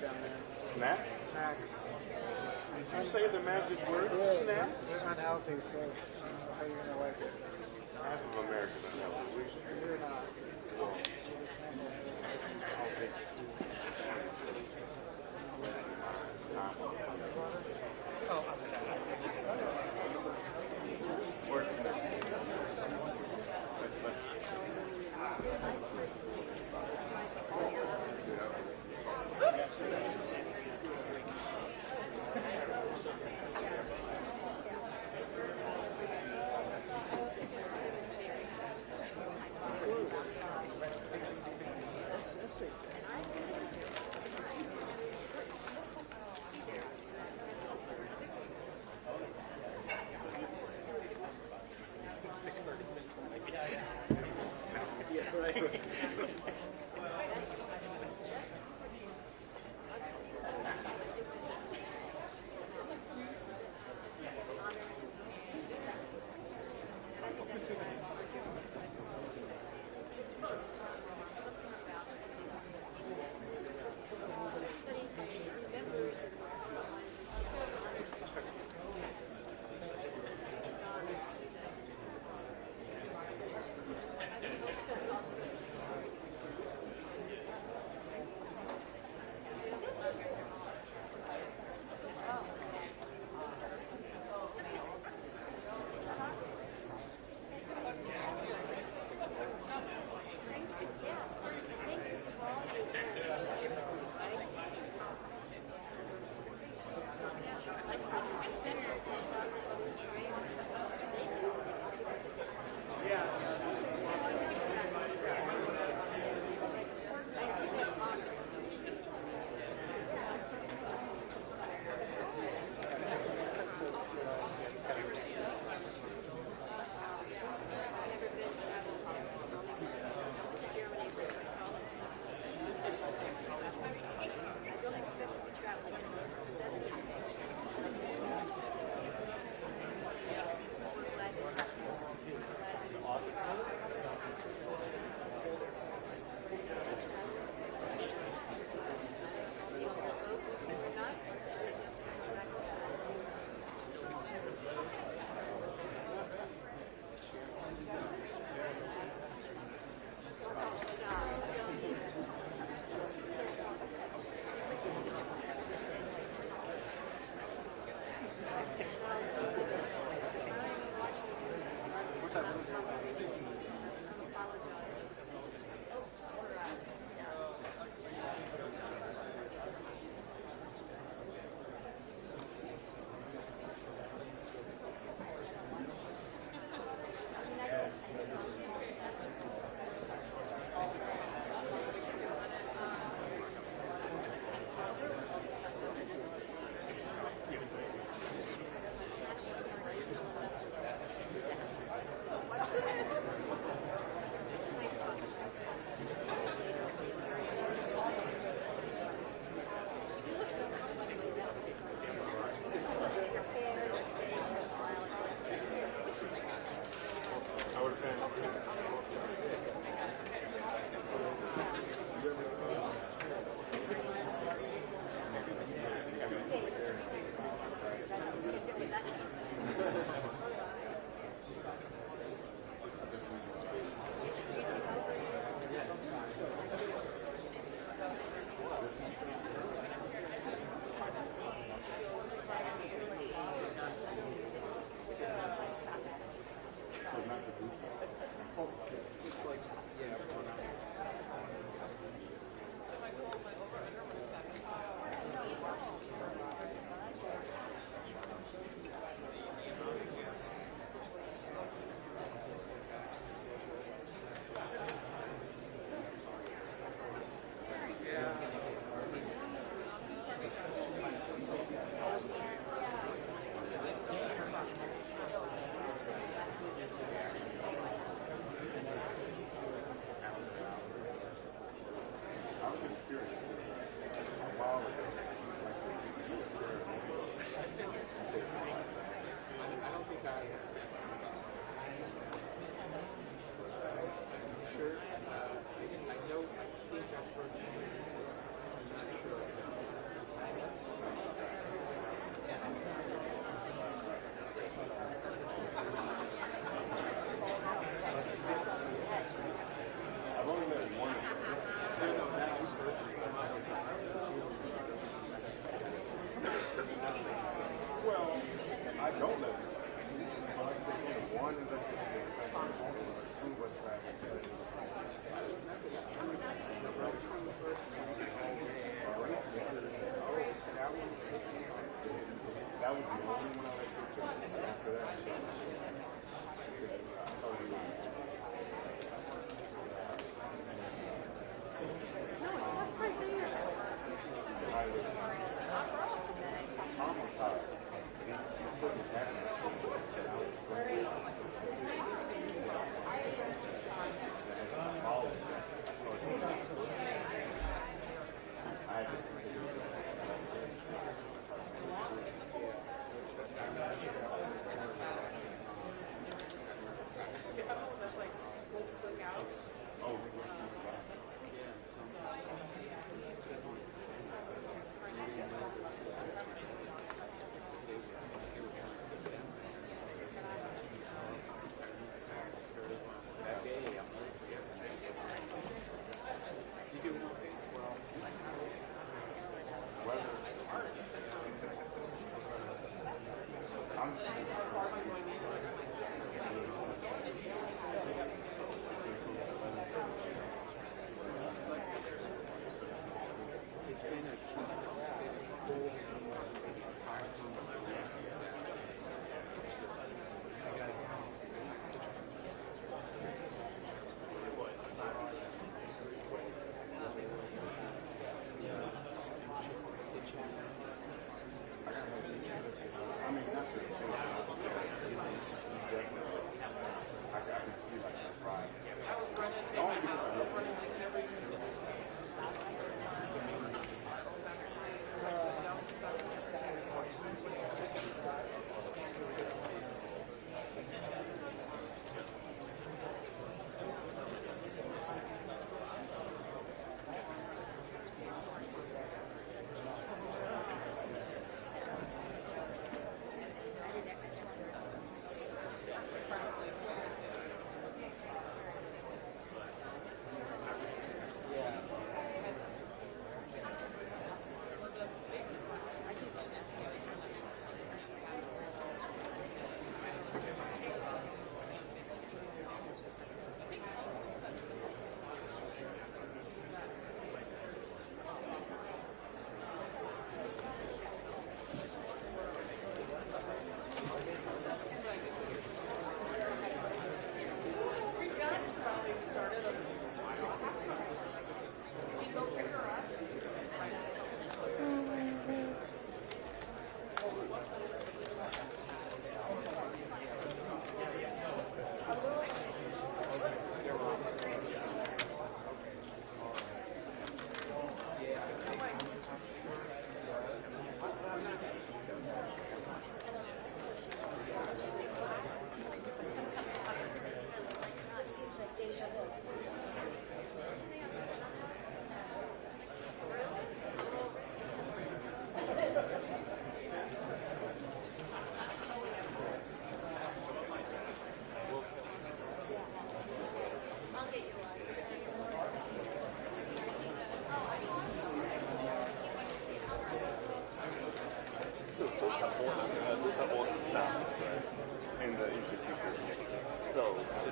down there. Snack? Snacks. Did you say the magic word? Snack? They're unhealthy, so how are you gonna like it? Half of America doesn't have a wish. You're not.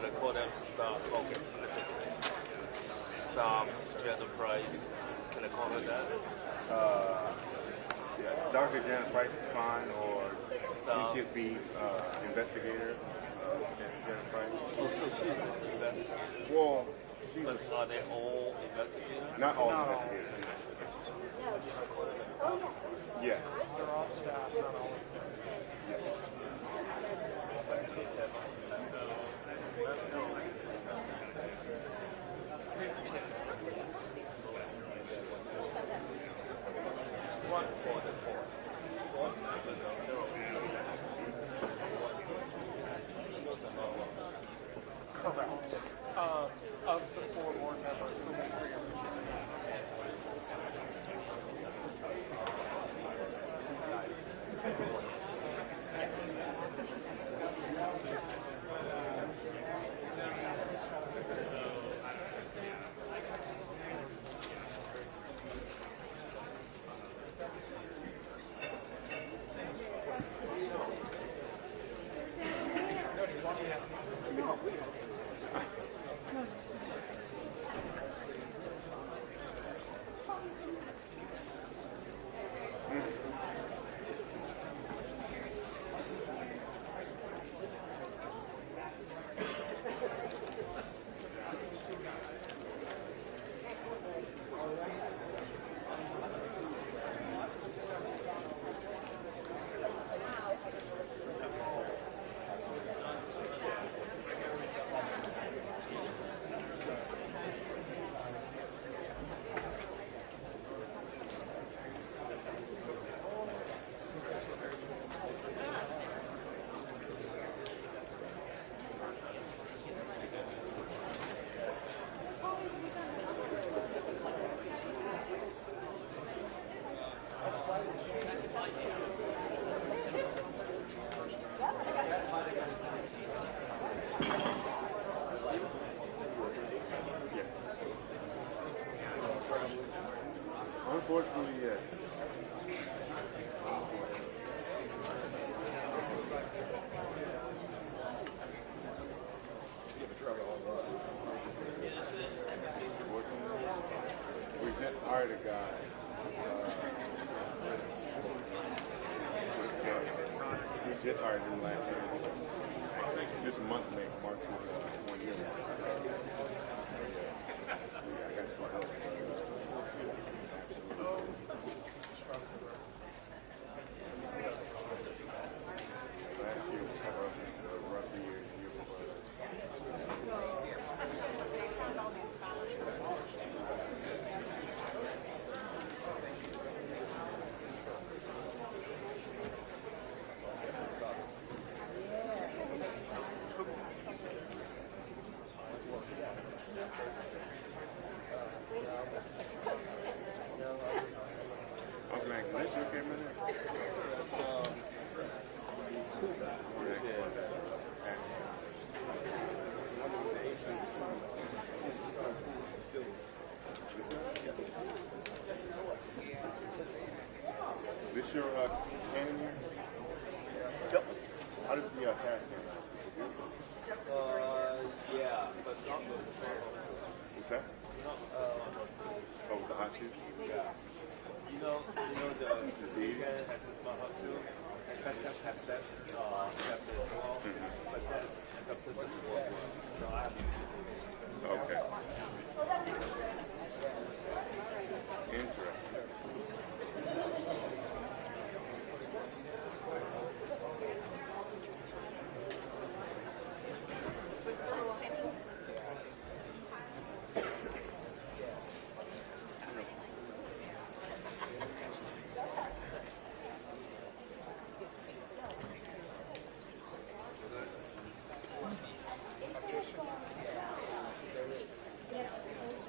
Can I call them stop? Okay, listen. Stop, Janet Price. Can I call her that? Yeah, Dr. Janet Price is fine, or Stop. NTSB investigator, Janet Price. Oh, so she's an investigator. Well, she But was are they all investigators? not all investigators. Yeah. They're all staff, not all. Correct. Of the 4 board members, who will be Unfortunately, yes. We just hired a guy. We just hired him last year. This month marks 1 year. I got some help. This your cannon here? Yep. How does the cash cam out? Yeah, but not the What's that? Oh, with the hot shoes? Yeah. You know the can has this mahal too, and Cash has that chapter as well, but that the system is working. So I have to. Okay. Interesting.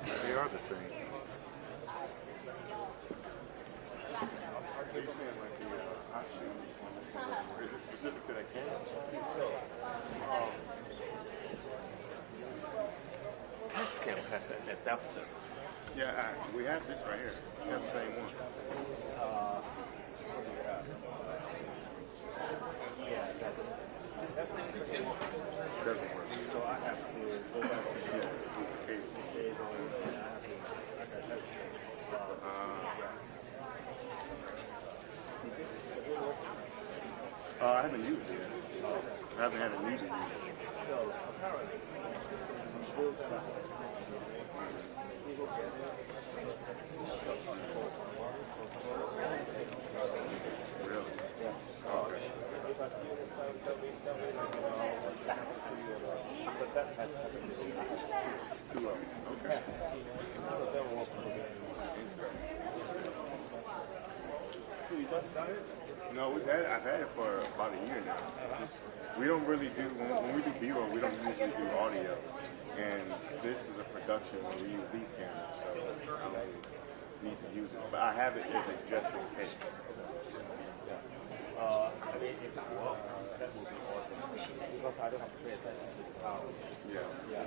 They are the same. Are you saying like the hot shoes? Is it specific to that can? Cash cam has an adapter. Yeah, we have this right here. We have the same one. Yeah, that's Doesn't work. so I have haven't had a need to use it. So apparently, still gonna really? Yeah. Oh, okay. But that has happened. Two of them. Okay. None of them won't come again. So you just started? No, I've had it for about a year now. We don't really do, when we do B-roll, we don't usually do audio. And this is a production where we use these cameras, so I don't need to use it. But I have it as a just in case. I mean, if it works, that would be awesome. Because I don't have to pay attention to the power. Yeah. Yeah.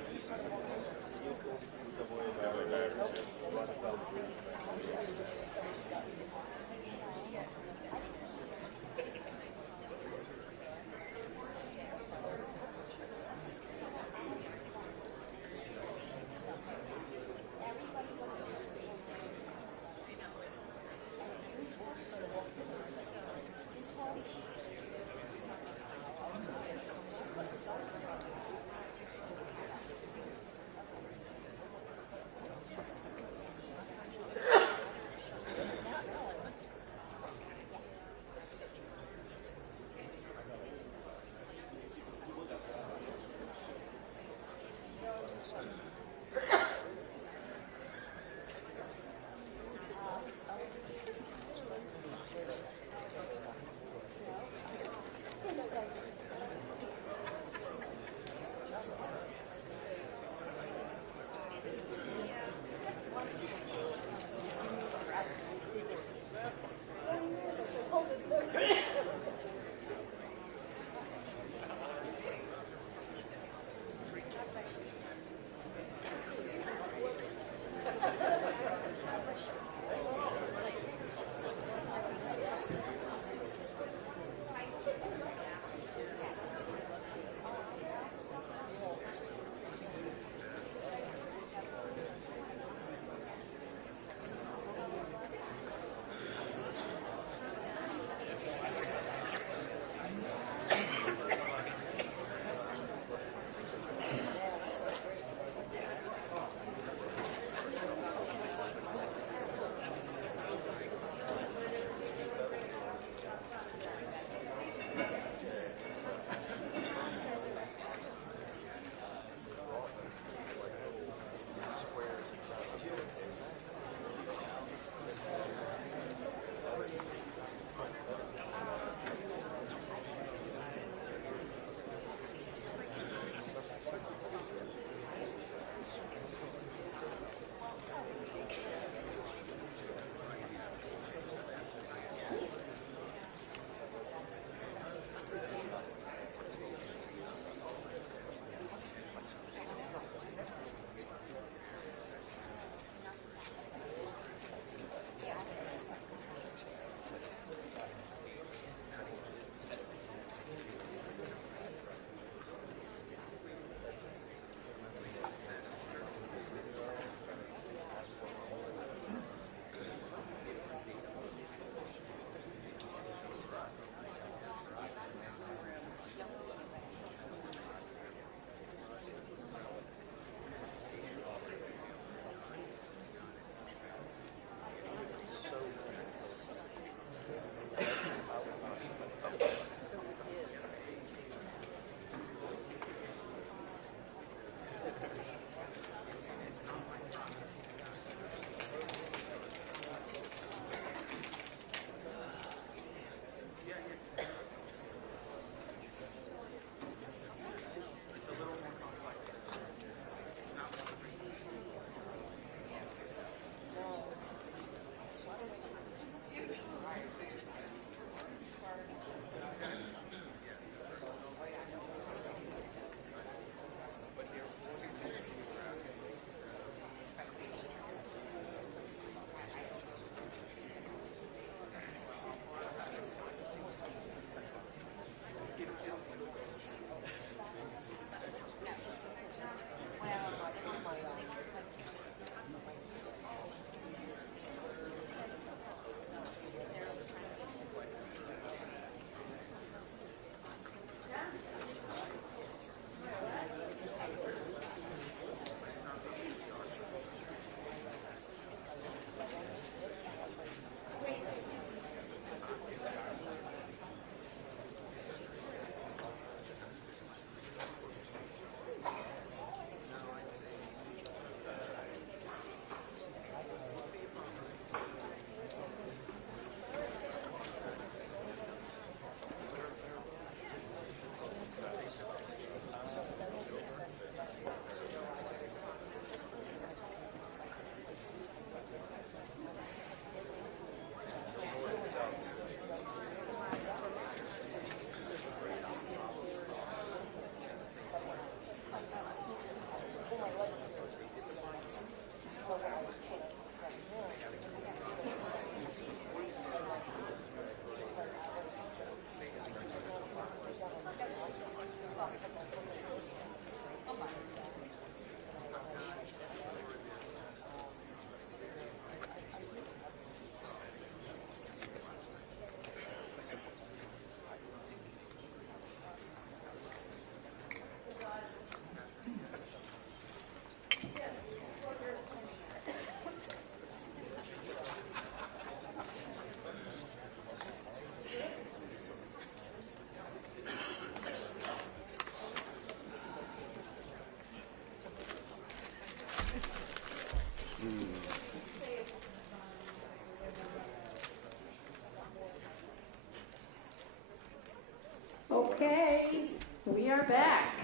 Okay, we are back.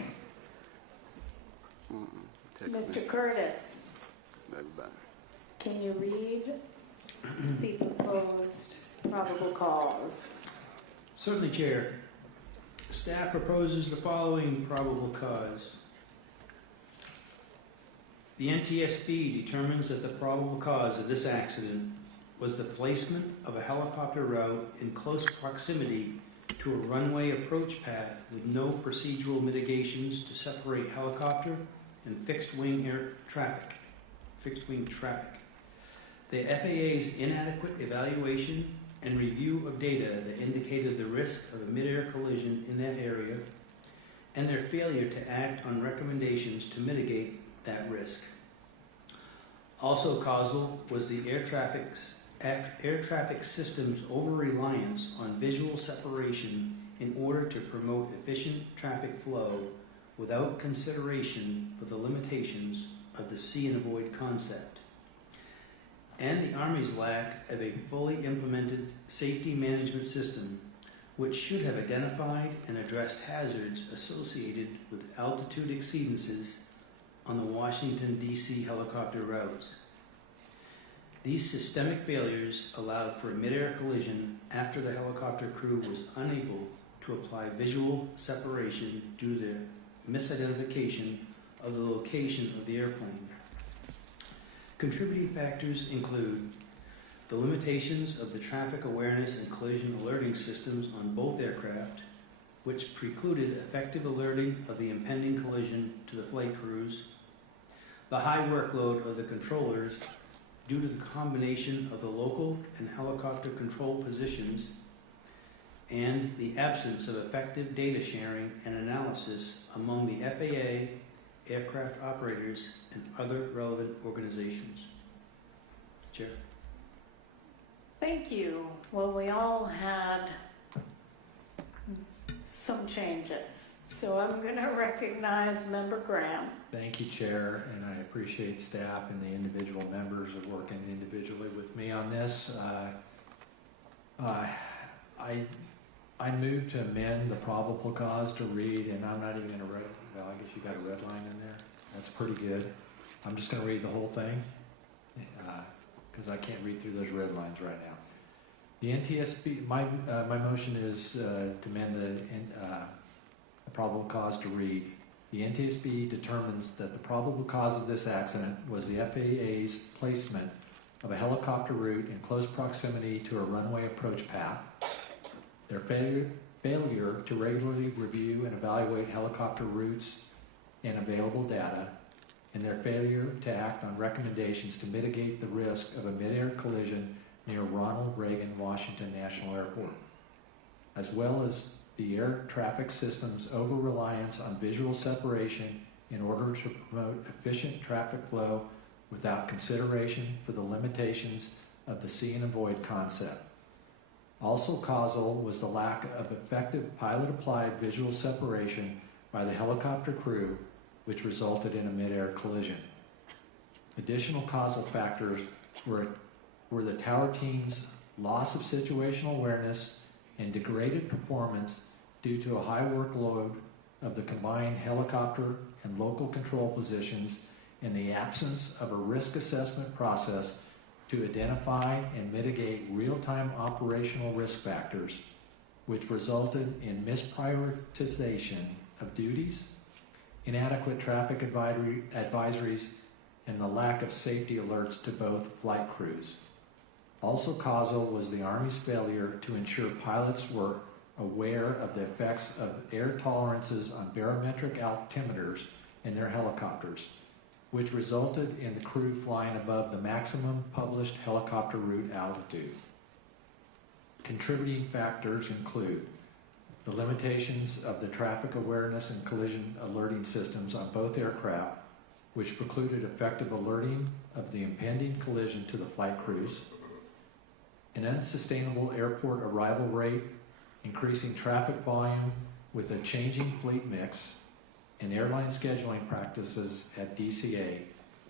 Mr. Curtis, can you read the proposed probable cause? Certainly, Chair. Staff proposes the following probable cause. The NTSB determines that the probable cause of this accident was the placement of a helicopter route in close proximity to a runway approach path with no procedural mitigations to separate helicopter and fixed-wing traffic. The FAA's inadequate evaluation and review of data that indicated the risk of a midair collision in that area, and their failure to act on recommendations to mitigate that risk. Also causal was the air traffic system's over-reliance on visual separation in order to promote efficient traffic flow without consideration for the limitations of the see and avoid concept. And the Army's lack of a fully implemented safety management system which should have identified and addressed hazards associated with altitude exceedances on the Washington, D.C. helicopter routes. These systemic failures allowed for a midair collision after the helicopter crew was unable to apply visual separation due to their misidentification of the location of the airplane. Contributing factors include the limitations of the traffic awareness and collision alerting systems on both aircraft, which precluded effective alerting of the impending collision to the flight crews, the high workload of the controllers due to the combination of the local and helicopter control positions, and the absence of effective data sharing and analysis among the FAA, aircraft operators, and other relevant organizations. Chair. Thank you. Well, we all had some changes. So I'm going to recognize Member Graham. Thank you, Chair, and I appreciate staff and the individual members of working individually with me on this. I move to amend the probable cause to read, and I'm not even going to read, well, I guess you got a red line in there. That's pretty good. I'm just going to read the whole thing because I can't read through those red lines right now. The NTSB, my motion is to amend the probable cause to read. The NTSB determines that the probable cause of this accident was the FAA's placement of a helicopter route in close proximity to a runway approach path, their failure to regularly review and evaluate helicopter routes and available data, and their failure to act on recommendations to mitigate the risk of a midair collision near Ronald Reagan Washington National Airport, as well as the air traffic system's over-reliance on visual separation in order to promote efficient traffic flow without consideration for the limitations of the see and avoid concept. Also causal was the lack of effective pilot-applied visual separation by the helicopter crew, which resulted in a midair collision. Additional causal factors were the tower team's loss of situational awareness and degraded performance due to a high workload of the combined helicopter and local control positions and the absence of a risk assessment process to identify and mitigate real-time operational risk factors, which resulted in misprioritization of duties, inadequate traffic advisories, and the lack of safety alerts to both flight crews. Also causal was the Army's failure to ensure pilots were aware of the effects of air tolerances on barometric altimeters in their helicopters, which resulted in the crew flying above the maximum published helicopter route altitude. Contributing factors include the limitations of the traffic awareness and collision alerting systems on both aircraft, which precluded effective alerting of the impending collision to the flight crews, an unsustainable airport arrival rate, increasing traffic volume with a changing fleet mix, and airline scheduling practices at DCA,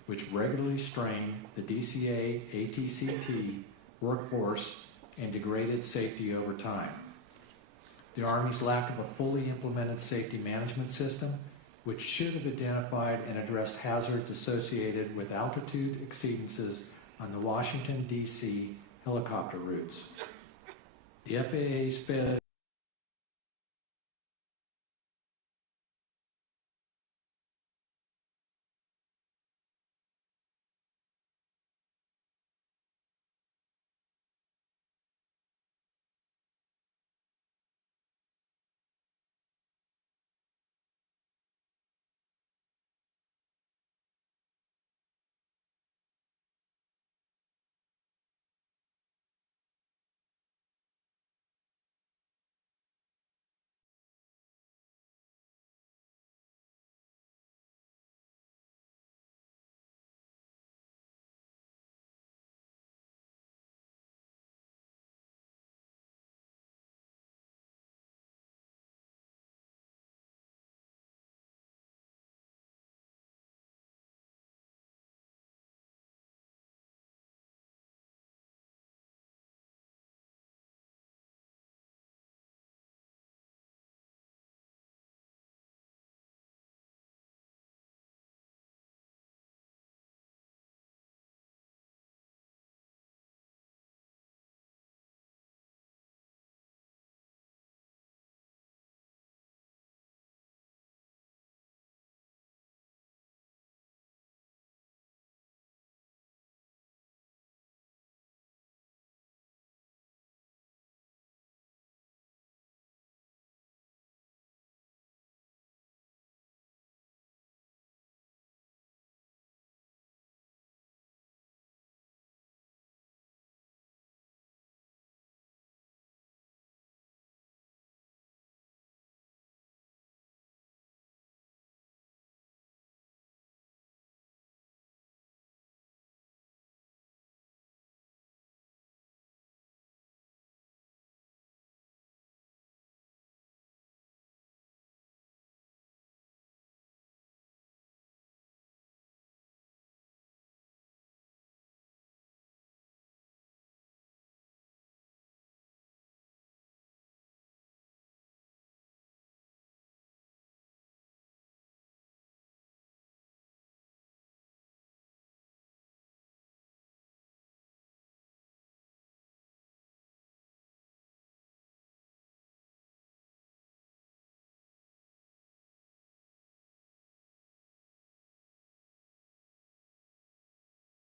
which regularly strain the DCA ATCT workforce and degraded safety over time. the Army's lack of a fully implemented safety management system, which should have identified and addressed hazards associated with altitude exceedances on the Washington, D.C. helicopter routes. The FAA's